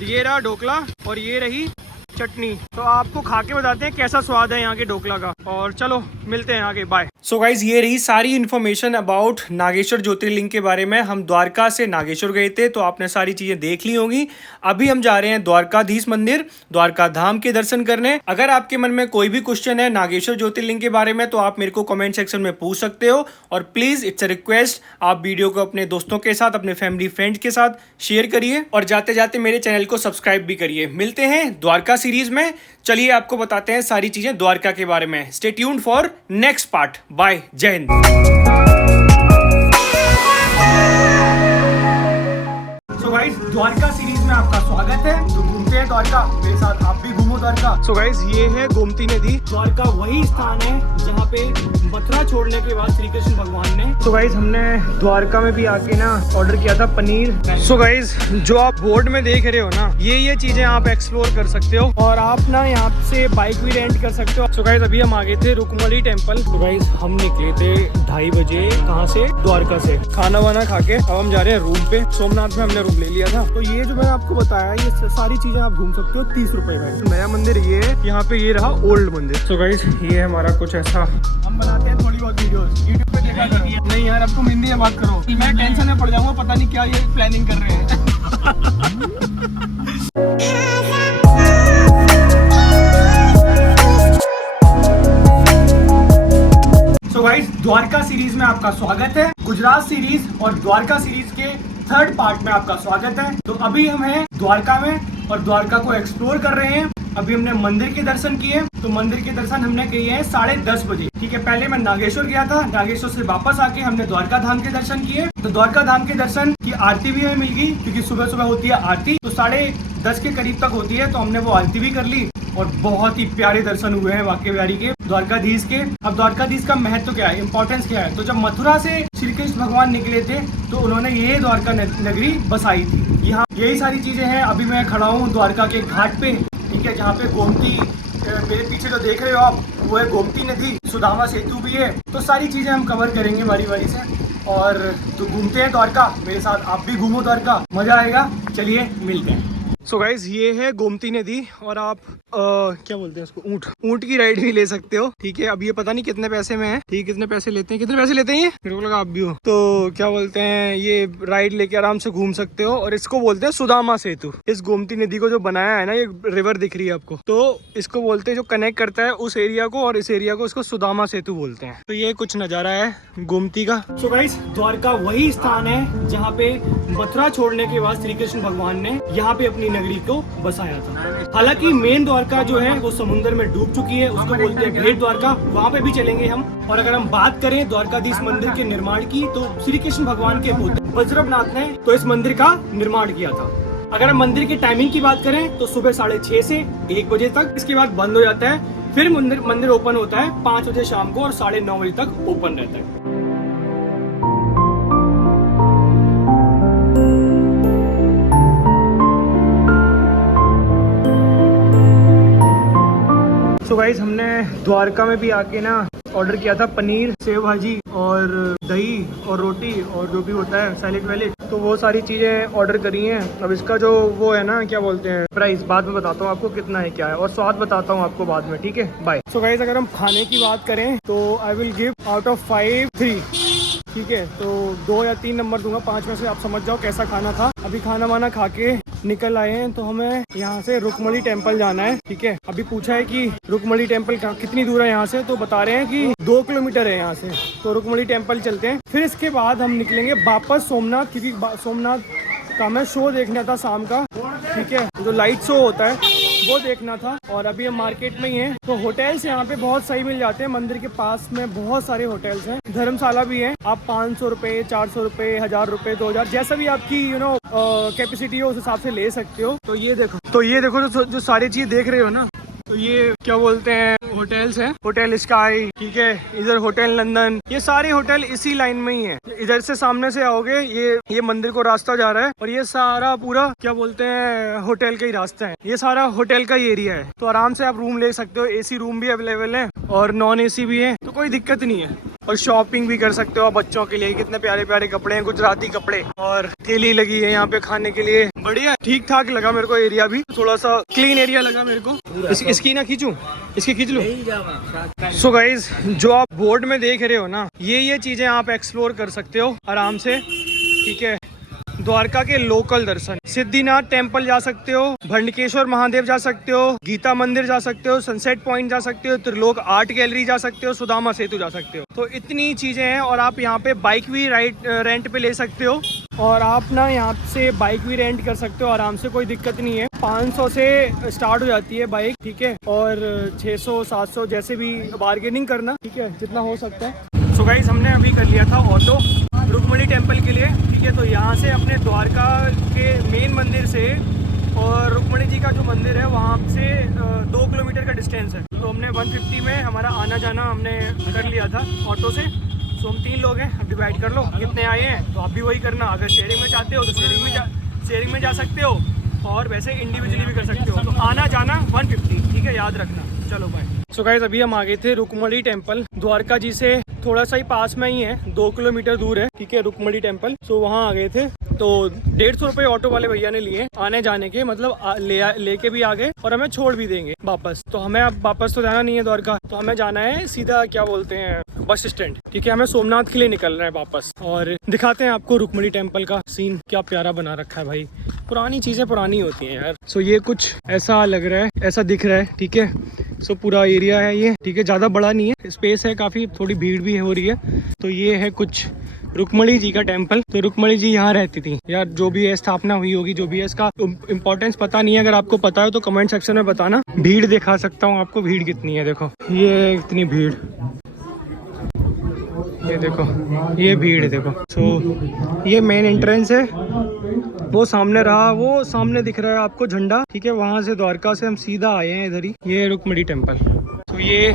ये रहा ढोकला और ये रही चटनी। तो आपको खा के बताते हैं कैसा स्वाद है यहाँ के ढोकला का, और चलो मिलते हैं आगे, बाय। सो गाइज ये रही सारी इन्फॉर्मेशन अबाउट नागेश्वर ज्योतिर्लिंग के बारे में। हम द्वारका से नागेश्वर गए थे, तो आपने सारी चीजें देख ली होंगी। अभी हम जा रहे हैं द्वारकाधीश मंदिर, द्वारका धाम के दर्शन करने। अगर आपके मन में कोई भी क्वेश्चन है नागेश्वर ज्योतिर्लिंग के बारे में, तो आप मेरे को कमेंट सेक्शन में पूछ सकते हो। और प्लीज इट्स अ रिक्वेस्ट, आप वीडियो को अपने दोस्तों के साथ, अपने फैमिली फ्रेंड के साथ शेयर करिए, और जाते जाते मेरे चैनल को सब्सक्राइब भी करिए। मिलते हैं द्वारका सीरीज में। चलिए आपको बताते हैं सारी चीजें द्वारका के बारे में। Stay tuned for next part. Bye, जय हिंद। सो गाइस द्वारका सीरीज में आपका स्वागत है। तो घूमते हैं द्वारका, मेरे साथ आप भी घूमो द्वारका। सो गाइस ये है गोमती नदी। द्वारका वही स्थान है जहाँ पे मथुरा छोड़ने के बाद श्री कृष्ण भगवान ने। सो गाइस हमने द्वारका में भी आके ना ऑर्डर किया था पनीर। सो गाइस जो आप बोर्ड में देख रहे हो ना, ये चीजें आप एक्सप्लोर कर सकते हो, और आप ना यहाँ से बाइक भी रेंट कर सकते हो। सो गाइस अभी हम आ गए थे रुकमणी टेम्पल। तो गाइस हम निकले थे 2:30 बजे, कहाँ से? द्वारका से। खाना वाना खा के अब हम जा रहे हैं रूम पे। सोमनाथ में हमने रूम ले लिया था। तो ये जो मैंने आपको बताया, ये सारी चीजें आप घूम सकते हो 30 रुपए में। तो नया मंदिर ये है, यहाँ पे ये रहा ओल्ड मंदिर। सो गाइस ये है हमारा कुछ ऐसा। हम बनाते हैं थोड़ी बहुत वीडियोस यूट्यूब पे, देखा करो। नहीं यार अब तुम हिंदी में बात करो, मैं टेंशन में पड़ जाऊंगा, पता नहीं क्या ये प्लानिंग कर रहे हैं। सो गाइस द्वारका सीरीज में आपका स्वागत है। गुजरात सीरीज और द्वारका सीरीज के 3rd पार्ट में आपका स्वागत है। तो अभी हम हैं द्वारका में और द्वारका को एक्सप्लोर कर रहे हैं। अभी हमने मंदिर के दर्शन किए। तो मंदिर के दर्शन हमने किए हैं 10:30 बजे, ठीक है। पहले मैं नागेश्वर गया था, नागेश्वर से वापस आके हमने द्वारका धाम के दर्शन किए। तो द्वारका धाम के दर्शन की आरती भी हमें मिल गई, क्योंकि सुबह सुबह होती है आरती, तो 10:30 के करीब तक होती है। तो हमने वो आरती भी कर ली, और बहुत ही प्यारे दर्शन हुए हैं वाकई बिहारी के, द्वारकाधीश के। अब द्वारकाधीश का महत्व क्या है, इंपॉर्टेंस क्या है? तो जब मथुरा से श्री कृष्ण भगवान निकले थे, तो उन्होंने ये द्वारका नगरी बसाई थी। यहाँ यही सारी चीजें हैं। अभी मैं खड़ा हूँ द्वारका के घाट पे, ठीक है, जहाँ पे गोमती, मेरे पीछे जो देख रहे हो आप, वो है गोमती नदी, सुदामा सेतु भी है। तो सारी चीजें हम कवर करेंगे बारी बारी से। और तो घूमते हैं द्वारका, मेरे साथ आप भी घूमो द्वारका, मजा आएगा। चलिए मिलते हैं। सो गाइज ये है गोमती नदी, और आप क्या बोलते हैं उसको, ऊंट की राइड भी ले सकते हो, ठीक है। अब ये पता नहीं कितने पैसे में है, ठीक, कितने पैसे लेते हैं, ये मेरे को लगा आप भी हो। तो क्या बोलते हैं, ये राइड लेके आराम से घूम सकते हो, और इसको बोलते हैं सुदामा सेतु। इस गोमती नदी को जो बनाया है ना, ये रिवर दिख रही है आपको, तो इसको बोलते हैं, जो कनेक्ट करता है उस एरिया को और इस एरिया को, इसको सुदामा सेतु बोलते हैं। तो ये कुछ नजारा है गोमती का। सो गाइस द्वारका वही स्थान है जहाँ पे मथुरा छोड़ने के बाद श्री कृष्ण भगवान ने यहाँ पे अपनी नगरी को बसाया था। हालांकि मेन द्वारका जो है वो समुद्र में डूब चुकी है, उसको बोलते हैं भेट द्वारका, वहाँ पे भी चलेंगे हम। और अगर हम बात करें द्वारकाधीश मंदिर के निर्माण की, तो श्री कृष्ण भगवान के पुत्र वज्रनाथ ने तो इस मंदिर का निर्माण किया था। अगर हम मंदिर की टाइमिंग की बात करें, तो सुबह 6:30 से 1 बजे तक, इसके बाद बंद हो जाता है। फिर मंदिर ओपन होता है 5 बजे शाम को, और 9:30 बजे तक ओपन रहता है। तो गाइस हमने द्वारका में भी आके ना ऑर्डर किया था पनीर, सेव भाजी और दही और रोटी और जो भी होता है सैलेड वैलेड, तो वो सारी चीज़ें ऑर्डर करी हैं। अब इसका जो वो है ना, क्या बोलते हैं, प्राइस बाद में बताता हूँ आपको कितना है क्या है, और स्वाद बताता हूँ आपको बाद में, ठीक है, बाय। सो गाइस अगर हम खाने की बात करें तो I will give out of 5 3, ठीक है, तो 2 या 3 नंबर दूंगा, 5 में से आप समझ जाओ कैसा खाना था। अभी खाना वाना खा के निकल आए हैं, तो हमें यहाँ से रुकमणी टेम्पल जाना है। ठीक है, अभी पूछा है कि रुकमणी टेम्पल कितनी दूर है यहाँ से, तो बता रहे हैं कि 2 किलोमीटर है यहाँ से। तो रुकमणी टेम्पल चलते हैं, फिर इसके बाद हम निकलेंगे वापस सोमनाथ, क्योंकि सोमनाथ का हमें शो देखना था शाम का। ठीक है, जो लाइट शो होता है वो देखना था। और अभी हम मार्केट में ही हैं, तो होटल्स यहाँ पे बहुत सही मिल जाते हैं। मंदिर के पास में बहुत सारे होटल्स हैं, धर्मशाला भी है। आप 500 रुपये, 400 रुपये, 1000 रुपये, 2000, जैसा भी आपकी कैपेसिटी हो उस हिसाब से ले सकते हो। तो ये देखो जो सारी चीज देख रहे हो ना, तो ये क्या बोलते हैं, होटल्स हैं। होटल स्काई, ठीक है, इधर होटल नंदन, ये सारे होटल इसी लाइन में ही है। इधर से सामने से आओगे, ये मंदिर को रास्ता जा रहा है, और ये सारा पूरा क्या बोलते हैं होटल का ही रास्ता है। ये सारा होटल का ही एरिया है, तो आराम से आप रूम ले सकते हो। एसी रूम भी अवेलेबल है और नॉन एसी भी है, तो कोई दिक्कत नहीं है। और शॉपिंग भी कर सकते हो आप बच्चों के लिए। कितने प्यारे प्यारे कपड़े हैं, गुजराती कपड़े, और ठेली लगी है यहाँ पे खाने के लिए। बढ़िया, ठीक ठाक लगा मेरे को एरिया भी, थोड़ा सा क्लीन एरिया लगा मेरे को। इसकी ना खींचूं, इसकी खींच लूं। सो गाइज, जो आप बोर्ड में देख रहे हो ना, ये चीजें आप एक्सप्लोर कर सकते हो आराम से। ठीक है, द्वारका के लोकल दर्शन, सिद्धिनाथ टेम्पल जा सकते हो, भंडकेश्वर महादेव जा सकते हो, गीता मंदिर जा सकते हो, सनसेट पॉइंट जा सकते हो, त्रिलोक आर्ट गैलरी जा सकते हो, सुदामा सेतु जा सकते हो। तो इतनी चीजें हैं, और आप यहाँ पे बाइक भी रेंट पे ले सकते हो, और आप ना यहाँ से बाइक भी रेंट कर सकते हो आराम से, कोई दिक्कत नहीं है। 500 से स्टार्ट हो जाती है बाइक, ठीक है, और 600, 700, जैसे भी बार्गेनिंग करना, ठीक है, जितना हो सकता है। सो गाइस, हमने अभी कर लिया था ऑटो रुकमणी टेम्पल के लिए। ठीक है, तो यहाँ से अपने द्वारका के मेन मंदिर से और रुकमणी जी का जो मंदिर है वहाँ से 2 किलोमीटर का डिस्टेंस है। तो हमने 150 में हमारा आना जाना हमने कर लिया था ऑटो से। सो हम 3 लोग हैं, अब डिवाइड कर लो कितने आए हैं, तो आप भी वही करना। अगर शेयरिंग में चाहते हो तो शेयरिंग में जा सकते हो, और वैसे इंडिविजुअली भी कर सकते हो। तो आना जाना 150, ठीक है, याद रखना। चलो बाय। सो गाइस, अभी हम आ गए थे रुकमणी टेम्पल। द्वारका जी से थोड़ा सा ही पास में ही है, 2 किलोमीटर दूर है, ठीक है, रुकमणी टेम्पल। सो वहाँ आ गए थे, तो 150 रुपये ऑटो वाले भैया ने लिए आने जाने के, मतलब लेके भी आ गए और हमें छोड़ भी देंगे वापस। तो हमें अब वापस तो जाना नहीं है द्वारका, तो हमें जाना है सीधा क्या बोलते हैं बस स्टैंड। ठीक है, हमें सोमनाथ के लिए निकल रहे हैं वापस, और दिखाते हैं आपको रुकमणी टेम्पल का सीन। क्या प्यारा बना रखा है भाई, पुरानी चीजें पुरानी होती हैं यार। सो ये कुछ ऐसा लग रहा है, ऐसा दिख रहा है, ठीक है। सो पूरा एरिया है ये, ठीक है, ज़्यादा बड़ा नहीं है, स्पेस है काफ़ी, थोड़ी भीड़ भी हो रही है। तो ये है कुछ रुकमणी जी का टेम्पल। तो रुकमणी जी यहाँ रहती थी यार, जो भी है स्थापना हुई होगी, जो भी है, इसका इम्पोर्टेंस पता नहीं है। अगर आपको पता है तो कमेंट सेक्शन में बताना। भीड़ दिखा सकता हूँ आपको, भीड़ कितनी है, देखो ये इतनी भीड़, ये देखो ये भीड़ है, देखो। सो ये मेन एंट्रेंस है, वो सामने रहा, वो सामने दिख रहा है आपको झंडा, ठीक है। वहाँ से द्वारका से हम सीधा आए हैं इधर ही, ये रुकमणी टेम्पल। तो ये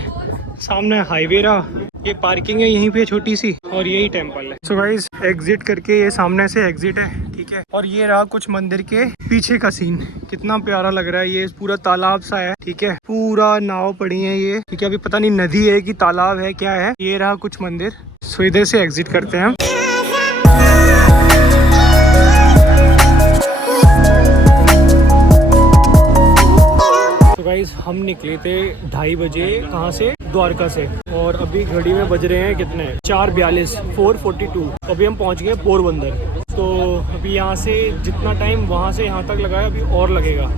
सामने हाईवे रहा, ये पार्किंग है यहीं पे छोटी सी, और यही टेम्पल है। सो गाइस, एग्जिट करके ये सामने से एग्जिट है, ठीक है। और ये रहा कुछ मंदिर के पीछे का सीन, कितना प्यारा लग रहा है। ये पूरा तालाब सा है, ठीक है, पूरा नाव पड़ी है ये, ठीक है। अभी पता नहीं नदी है कि तालाब है, क्या है। ये रहा कुछ मंदिर। सो इधर से एग्जिट करते हैं हम। तो गाइस, हम निकले थे 2:30 बजे, कहाँ से, द्वारका से, और अभी घड़ी में बज रहे हैं कितने, 4:42, 4:42। अभी हम पहुँच गए पोरबंदर। तो अभी यहाँ से जितना टाइम वहाँ से यहाँ तक लगा है, अभी और लगेगा,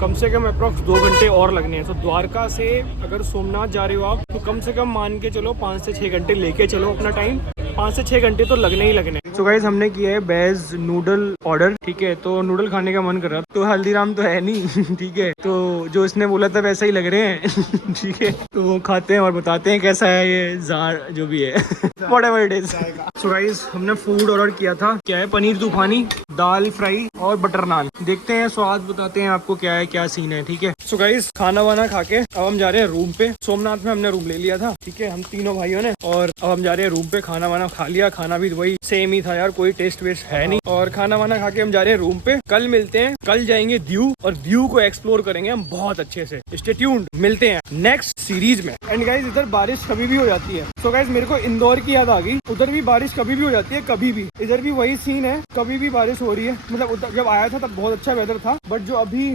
कम से कम अप्रॉक्स 2 घंटे और लगने हैं। तो द्वारका से अगर सोमनाथ जा रहे हो आप, तो कम से कम मान के चलो 5 से 6 घंटे लेके चलो अपना टाइम, 5 से 6 घंटे तो लगने ही लगने। तो गाइस, हमने किया है वेज नूडल ऑर्डर, ठीक है। तो नूडल खाने का मन कर रहा, तो हल्दीराम तो है नहीं, ठीक है, तो जो इसने बोला था वैसा ही लग रहे हैं, ठीक है। तो वो खाते हैं और बताते हैं कैसा है ये जार जो भी है, whatever it is. So guys, हमने फूड ऑर्डर किया था, क्या है, पनीर तूफानी, दाल फ्राई और बटर नान। देखते हैं, स्वाद बताते हैं आपको क्या है, क्या सीन है, ठीक है। सो गाइस, खाना वाना खा के अब हम जा रहे हैं रूम पे। सोमनाथ में हमने रूम ले लिया था, ठीक है, हम तीनों भाइयों ने, और अब हम जा रहे हैं रूम पे। खाना वाना खा लिया, खाना भी वही सेम ही था यार, कोई टेस्ट वेस्ट है नहीं। और खाना वाना खा के हम जा रहे हैं रूम पे। कल मिलते हैं, कल जाएंगे दीव, और दीव को एक्सप्लोर करेंगे हम बहुत अच्छे से। स्टे ट्यून्ड, मिलते हैं नेक्स्ट सीरीज में। एंड गाइस, इधर बारिश कभी भी हो जाती है। सो गाइस, मेरे को इंदौर की याद आ गई, उधर भी बारिश कभी भी हो जाती है, कभी भी। इधर भी वही सीन है, कभी भी बारिश हो रही है। मतलब उधर जब आया था तब बहुत अच्छा वेदर था, बट जो अभी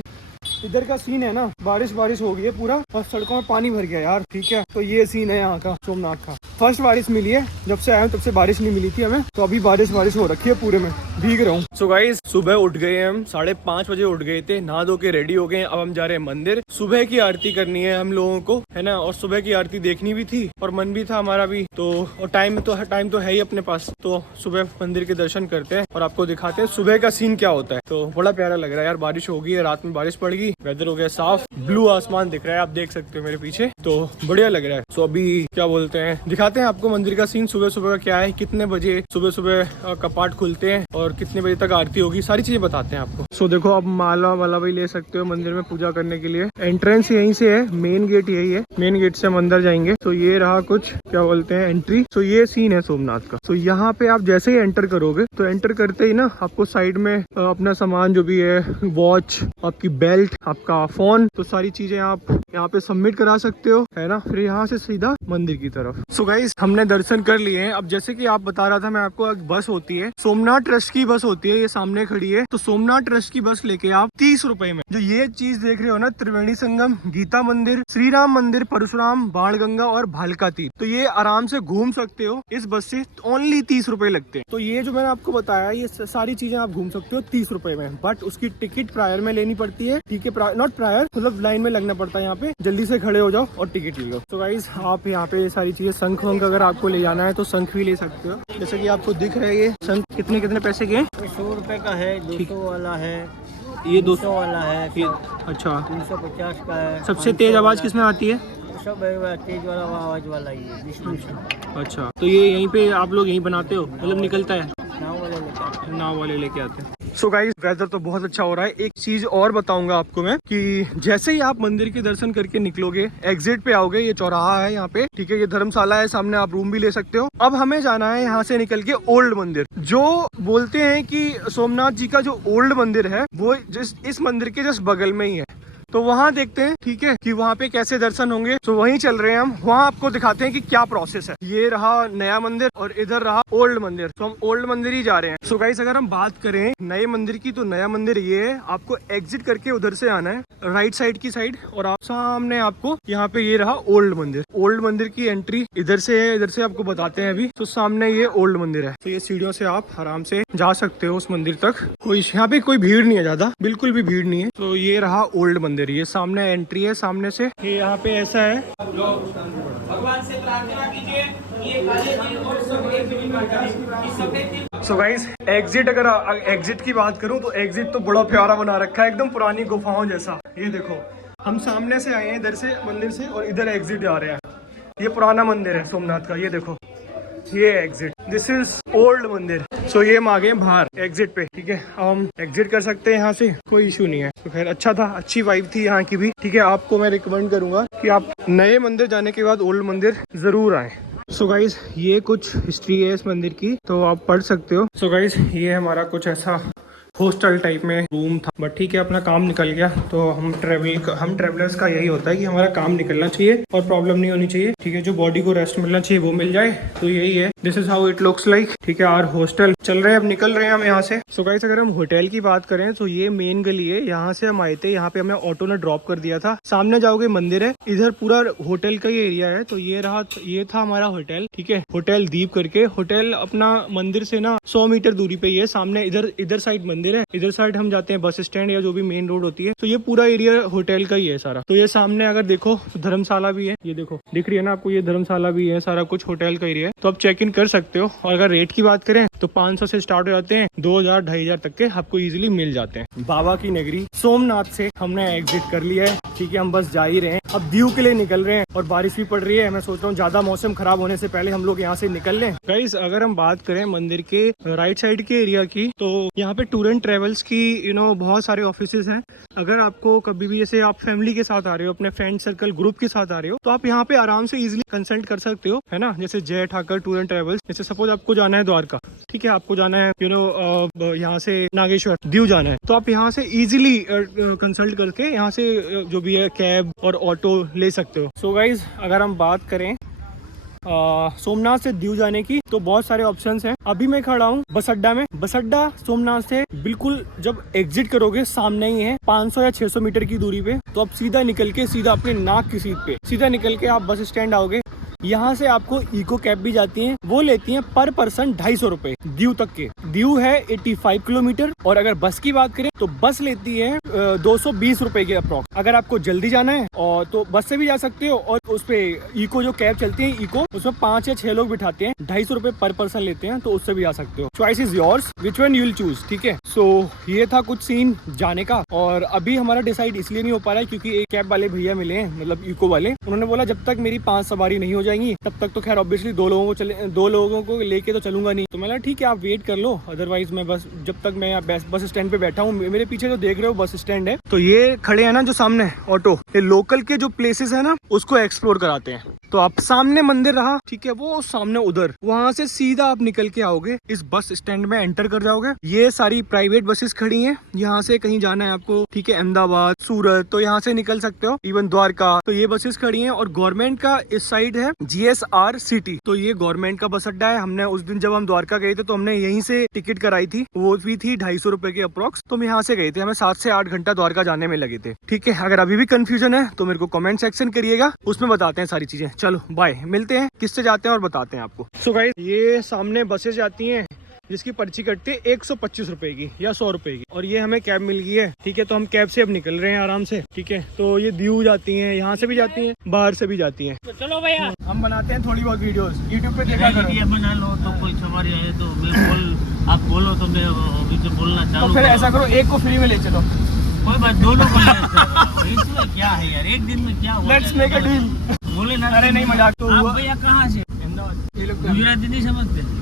इधर का सीन है ना, बारिश हो गई है पूरा और सड़कों में पानी भर गया यार। ठीक है, तो ये सीन है यहाँ का सोमनाथ का। फर्स्ट बारिश मिली है, जब से आया हूँ तब से बारिश नहीं मिली थी हमें, तो अभी बारिश हो रखी है पूरे में, भीग रहा हूँ। सो गाइस सुबह उठ गए हम, 5:30 बजे उठ गए थे, नहा धो के रेडी हो गए। अब हम जा रहे हैं मंदिर, सुबह की आरती करनी है हम लोगों को, है ना, और सुबह की आरती देखनी भी थी और मन भी था हमारा भी, तो और टाइम तो है ही अपने पास, तो सुबह मंदिर के दर्शन करते हैं और आपको दिखाते हैं सुबह का सीन क्या होता है। तो बड़ा प्यारा लग रहा है यार, बारिश हो गई है, रात में बारिश पड़ गई, वेदर हो गया साफ, ब्लू आसमान दिख रहा है, आप देख सकते हो मेरे पीछे, तो बढ़िया लग रहा है। सो अभी क्या बोलते हैं, दिखाते हैं आपको मंदिर का सीन, सुबह सुबह का क्या है, कितने बजे सुबह कपाट खुलते हैं और कितने बजे तक आरती होगी, सारी चीजें बताते हैं आपको। सो देखो आप माला वाला भी ले सकते हो मंदिर में पूजा करने के लिए। एंट्रेंस यहीं से है, मेन गेट यही है, मेन गेट से हम अंदर जाएंगे। तो ये रहा कुछ क्या बोलते हैं एंट्री। तो ये सीन है सोमनाथ का। तो यहाँ पे आप जैसे ही एंटर करोगे तो एंटर करते ही ना आपको साइड में अपना सामान जो भी है, वॉच, आपकी बेल्ट, आपका फोन, तो सारी चीजें आप यहाँ पे सबमिट करा सकते हो, है ना। फिर यहाँ से सीधा मंदिर की तरफ। सो गाइस हमने दर्शन कर लिए हैं। अब जैसे कि आप बता रहा था मैं आपको, एक बस होती है, सोमनाथ ट्रस्ट की बस होती है, ये सामने खड़ी है। तो सोमनाथ ट्रस्ट की बस लेके आप 30 रुपए में, जो ये चीज देख रहे हो ना, त्रिवेणी संगम, गीता मंदिर, श्री राम मंदिर, परशुराम, बाणगंगा और भालका तीर्थ, तो ये आराम से घूम सकते हो इस बस से। ओनली 30 रुपए लगते हैं। तो ये जो मैंने आपको बताया, ये सारी चीजें आप घूम सकते हो 30 रुपए में, बट उसकी टिकट प्रायर में लेनी पड़ती है। ठीक है, नॉट प्रायर, मतलब लाइन में लगना पड़ता है। यहाँ पे जल्दी से खड़े हो जाओ और टिकट ले लो। तो गाइस आप यहाँ पे सारी चीजें, शंख वंख अगर आपको ले जाना है तो शंख भी ले सकते हो। जैसे कि आपको दिख रहा है ये शंख कितने पैसे के, 100 रुपए का है, 200 वाला है, ये 200 वाला है, अच्छा 350 का है। सबसे तेज आवाज किसमें आती है? सब तेज वाला आवाज वाला ही है, विष्णु से। अच्छा, तो ये यहीं पे आप लोग यहीं बनाते हो, मतलब निकलता है? नाव वाले लेके आते हैं। सो गाइस वेदर तो बहुत अच्छा हो रहा है। एक चीज और बताऊंगा आपको मैं, कि जैसे ही आप मंदिर के दर्शन करके निकलोगे, एग्जिट पे आओगे, ये चौराहा है यहाँ पे, ठीक है, ये धर्मशाला है सामने, आप रूम भी ले सकते हो। अब हमें जाना है यहाँ से निकल के ओल्ड मंदिर। जो बोलते हैं कि सोमनाथ जी का जो ओल्ड मंदिर है वो इस मंदिर के जस्ट बगल में ही है, तो वहाँ देखते हैं, ठीक है, कि वहाँ पे कैसे दर्शन होंगे। तो वहीं चल रहे हैं हम, वहाँ आपको दिखाते हैं कि क्या प्रोसेस है। ये रहा नया मंदिर और इधर रहा ओल्ड मंदिर, तो हम ओल्ड मंदिर ही जा रहे हैं। सो गाइस अगर हम बात करें नए मंदिर की, तो नया मंदिर ये है, आपको एग्जिट करके उधर से आना है, राइट साइड की साइड, और आप सामने आपको यहाँ पे ये रहा ओल्ड मंदिर। ओल्ड मंदिर की एंट्री इधर से है, इधर से आपको बताते हैं अभी। तो सामने ये ओल्ड मंदिर है, तो ये सीढ़ियों से आप आराम से जा सकते हो उस मंदिर तक। कोई यहाँ पे कोई भीड़ नहीं है ज्यादा, बिल्कुल भी भीड़ नहीं है। तो ये रहा ओल्ड मंदिर, ये सामने एंट्री है सामने से। ये यहाँ पे ऐसा है, भगवान से प्रार्थना कीजिए कि ये काले तिल और सफेद तिल मिट जाए। इस सफेद तिल। सो गाइस एग्जिट, अगर एग्जिट की बात करूं तो एग्जिट तो बड़ा प्यारा बना रखा है, एकदम पुरानी गुफाओं जैसा। ये देखो हम सामने से आए हैं इधर से मंदिर से, और इधर एग्जिट जा रहे हैं। ये पुराना मंदिर है सोमनाथ का, ये देखो ये एग्जिट, दिस इज ओल्ड मंदिर। सो ये हम आ गए बाहर एग्जिट पे, ठीक है, अब हम एग्जिट कर सकते हैं यहाँ से, कोई इशू नहीं है। तो खैर अच्छा था, अच्छी वाइब थी यहाँ की भी, ठीक है। आपको मैं रिकमेंड करूंगा कि आप नए मंदिर जाने के बाद ओल्ड मंदिर जरूर आए। सो गाइज ये कुछ हिस्ट्री है इस मंदिर की, तो आप पढ़ सकते हो। सो गाइज ये हमारा कुछ ऐसा हॉस्टल टाइप में रूम था, बट ठीक है अपना काम निकल गया। तो हम ट्रेवलर्स का यही होता है कि हमारा काम निकलना चाहिए और प्रॉब्लम नहीं होनी चाहिए, ठीक है। जो बॉडी को रेस्ट मिलना चाहिए वो मिल जाए, तो यही है, this is how it looks like, ठीक है। आवर हॉस्टल चल रहे हैं, अब निकल रहे हैं हम यहाँ से। सो गाइस अगर हम होटल की बात करें तो ये मेन गली है, यहाँ से हम आए थे, यहाँ पे हमें ऑटो ने ड्रॉप कर दिया था। सामने जाओगे मंदिर है, इधर पूरा होटल का ही एरिया है। तो ये था हमारा होटल, ठीक है, होटल दीप करके। होटल अपना मंदिर से ना 100 मीटर दूरी पे ही है, सामने इधर साइड मंदिर है, इधर साइड हम जाते हैं बस स्टैंड या जो भी मेन रोड होती है। तो ये पूरा एरिया होटल का ही है सारा। तो ये सामने अगर देखो तो धर्मशाला भी है, ये देखो दिख रही है ना आपको, ये धर्मशाला भी है, सारा कुछ होटल का एरिया है। तो आप चेक इन कर सकते हो। और अगर रेट की बात करें तो 500 से स्टार्ट हो जाते हैं, 2000 2500 तक के आपको इजीली मिल जाते हैं। बाबा की नगरी सोमनाथ से हमने एग्जिट कर लिया है, ठीक है। हम बस जा ही रहे हैं, अब दीव के लिए निकल रहे हैं, और बारिश भी पड़ रही है। मैं सोच रहा हूँ ज्यादा मौसम खराब होने से पहले हम लोग यहाँ से निकल लें। गाइस अगर हम बात करें मंदिर के राइट साइड के एरिया की, तो यहाँ पे टूर एंड ट्रेवल्स की बहुत सारे ऑफिसेज हैं। अगर आपको कभी भी जैसे आप फैमिली के साथ आ रहे हो, अपने फ्रेंड सर्कल ग्रुप के साथ आ रहे हो, तो आप यहाँ पे आराम से इजीली कंसल्ट कर सकते हो, है ना। जैसे जय ठाकर टूर एंड ट्रेवल्स, जैसे सपोज आपको जाना है द्वारका, ठीक है, आपको जाना है यहाँ से नागेश्वर, दीव जाना है, तो आप यहाँ से इजीली कंसल्ट करके यहाँ से जो भी है कैब और ऑटो ले सकते हो। सो गाइज अगर हम बात करें सोमनाथ से दीव जाने की, तो बहुत सारे ऑप्शंस हैं। अभी मैं खड़ा हूँ बस अड्डा में। बस अड्डा सोमनाथ से बिल्कुल जब एग्जिट करोगे सामने ही है, 500 या 600 मीटर की दूरी पे। तो आप सीधा निकल के सीधा अपने नाक की सीट पे सीधा निकल के आप बस स्टैंड आओगे। यहाँ से आपको इको कैब भी जाती हैं, वो लेती हैं पर पर्सन 250 रुपए दीव तक के। दीव है 85 किलोमीटर, और अगर बस की बात करें तो बस लेती है 220 रुपए के अप्रॉक्स। अगर आपको जल्दी जाना है और तो बस से भी जा सकते हो, और उस पे इको जो कैब चलती है इको, उसमें 5 या 6 लोग बिठाते हैं, 250 रुपए पर पर्सन लेते हैं, तो उससे भी जा सकते हो। Choice is yours, which one you will choose. ठीक है, सो ये था कुछ सीन जाने का। और अभी हमारा डिसाइड इसलिए नहीं हो पा रहा है क्योंकि एक कैब वाले भैया मिले हैं, मतलब इको वाले। उन्होंने बोला जब तक मेरी 5 सवारी नहीं हो जाएंगी तब तक तो खैर ऑब्वियसली 2 लोगों को लेके तो चलूंगा नहीं। तो मैं ठीक है आप वेट कर लो, अदरवाइज मैं बस जब तक मैं बस स्टैंड पे बैठा हूँ, मेरे पीछे जो देख रहे हो बस स्टैंड है, तो ये खड़े हैं ना जो सामने ऑटो, ये लोकल के जो प्लेसेस है ना उसको एक्सप्लोर कराते हैं। तो आप सामने मंदिर रहा, ठीक है, वो सामने उधर, वहां से सीधा आप निकल के आओगे, इस बस स्टैंड में एंटर कर जाओगे। ये सारी प्राइवेट बसेस खड़ी हैं, यहाँ से कहीं जाना है आपको, ठीक है, अहमदाबाद, सूरत, तो यहाँ से निकल सकते हो, इवन द्वारका, तो ये बसेस खड़ी हैं। और गवर्नमेंट का इस साइड है GSR सिटी, तो ये गवर्नमेंट का बस अड्डा है। हमने उस दिन जब हम द्वारका गए थे तो हमने यहीं से टिकट कराई थी, वो भी थी 250 रुपए के अप्रॉक्स। तो हम यहाँ से गए थे, हमें 7 से 8 घंटा द्वारका जाने में लगे थे। ठीक है, अगर अभी भी कंफ्यूजन है तो मेरे को कमेंट सेक्शन करिएगा, उसमें बताते हैं सारी चीजें। चलो बाय, मिलते हैं किससे जाते हैं और बताते हैं आपको। सो गाइस, ये सामने बसेस जाती हैं जिसकी पर्ची कटती है 125 रुपए की या 100 रुपए की, और ये हमें कैब मिल गई है। ठीक है, तो हम कैब से अब निकल रहे हैं आराम से। ठीक है, तो ये दीव जाती हैं, यहाँ से भी जाती हैं, बाहर से भी जाती हैं। तो चलो भैया, हम बनाते हैं थोड़ी बहुत वीडियोस, यूट्यूब पे देखा करो। ये बना लो तो कोई सवारी आए तो आप बोलो तो मैं अभी से बोलना चालू। तो फिर ऐसा करो, एक को फ्री में ले चलो। कोई बात, दोनों को इसमें क्या है यार, एक दिन में क्या हुआ? Let's make a deal. बोले ना, अरे नहीं, मजाक तो हुआ। भैया कहाँ से? अहमदाबाद। ये लोग गुजराती नहीं समझते?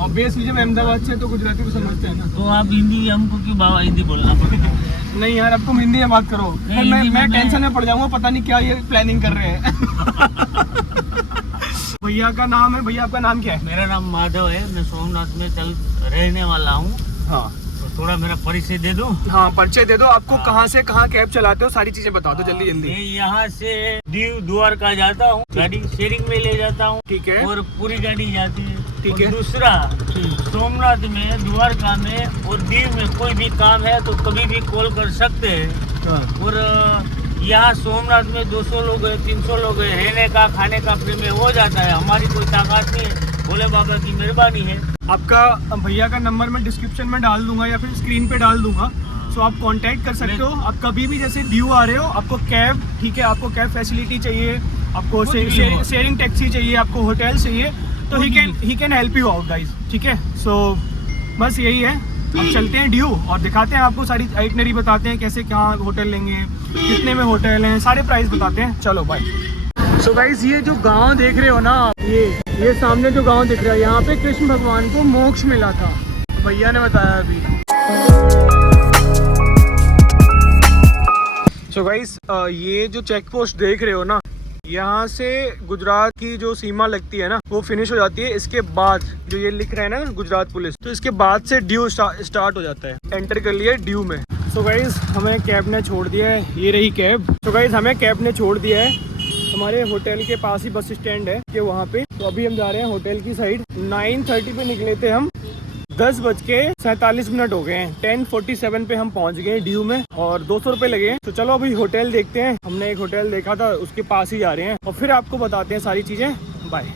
ऑब्वियसली जब अहमदाबाद से तो गुजराती को समझते हैं ना। तो आप हिंदी, हमको क्यों बाबा हिंदी बोलना पड़ेगा? नहीं यार, अब तुम हिंदी में बात करो, फिर मैं टेंशन में पड़ जाऊंगा, पता नहीं क्या ये प्लानिंग कर रहे हैं। भैया का नाम है, भैया आपका नाम क्या है? मेरा नाम माधव है, मैं सोमनाथ में रहने वाला हूँ। हाँ, तो थोड़ा मेरा परिचय दे दो। हाँ, परिचय दे दो। आपको कहाँ से कहाँ कैब चलाते हो, सारी चीजें बता दो जल्दी जल्दी। मैं यहाँ से दीव द्वारका जाता हूँ, गाड़ी शेयरिंग में ले जाता हूँ। ठीक है, और पूरी गाड़ी जाती है। ठीक है। दूसरा, सोमनाथ में, द्वारका में और दीव में कोई भी काम है तो कभी भी कॉल कर सकते हैं। और यहाँ सोमनाथ में 200 लोग है, 300 लोग है, रहने का खाने का फ्री में हो जाता है। हमारी कोई ताकत नहीं है, भोले बाबा की मेहरबानी है। आपका भैया का नंबर मैं डिस्क्रिप्शन में डाल दूंगा या फिर स्क्रीन पे डाल दूंगा, सो आप कांटेक्ट कर सकते हो। आप कभी भी जैसे दीव आ रहे हो, आपको कैब, ठीक है, आपको कैब फैसिलिटी चाहिए, आपको शेयरिंग टैक्सी चाहिए, आपको होटल चाहिए, तो he can help you out guys. ठीक है, सो बस यही है। अब चलते हैं ड्यू और दिखाते हैं आपको, सारी आइटनरी बताते हैं, कैसे क्या होटल लेंगे, कितने में होटल हैं, सारे प्राइस बताते हैं। चलो बाय। सो गाइज, ये जो गांव देख रहे हो ना, ये सामने जो गांव दिख रहा है, यहाँ पे कृष्ण भगवान को मोक्ष मिला था, भैया ने बताया अभी। सो गाइज, ये जो चेक पोस्ट देख रहे हो ना, यहाँ से गुजरात की जो सीमा लगती है ना, वो फिनिश हो जाती है। इसके बाद जो ये लिख रहा है ना गुजरात पुलिस, तो इसके बाद से ड्यू स्टार्ट हो जाता है। एंटर कर लिया ड्यू में। सो गाइज, हमें कैब ने छोड़ दिया है, ये रही कैब। सो गाइज, हमें कैब ने छोड़ दिया है, हमारे होटल के पास ही बस स्टैंड है कि वहाँ पे। तो अभी हम जा रहे हैं होटल की साइड। 9:30 पे निकले थे हम, 10:47 हो गए हैं। 10:47 पे हम पहुँच गए ड्यू में, और 200 रुपये लगे हैं। तो चलो अभी होटल देखते हैं। हमने एक होटल देखा था, उसके पास ही जा रहे हैं, और फिर आपको बताते हैं सारी चीज़ें। बाय।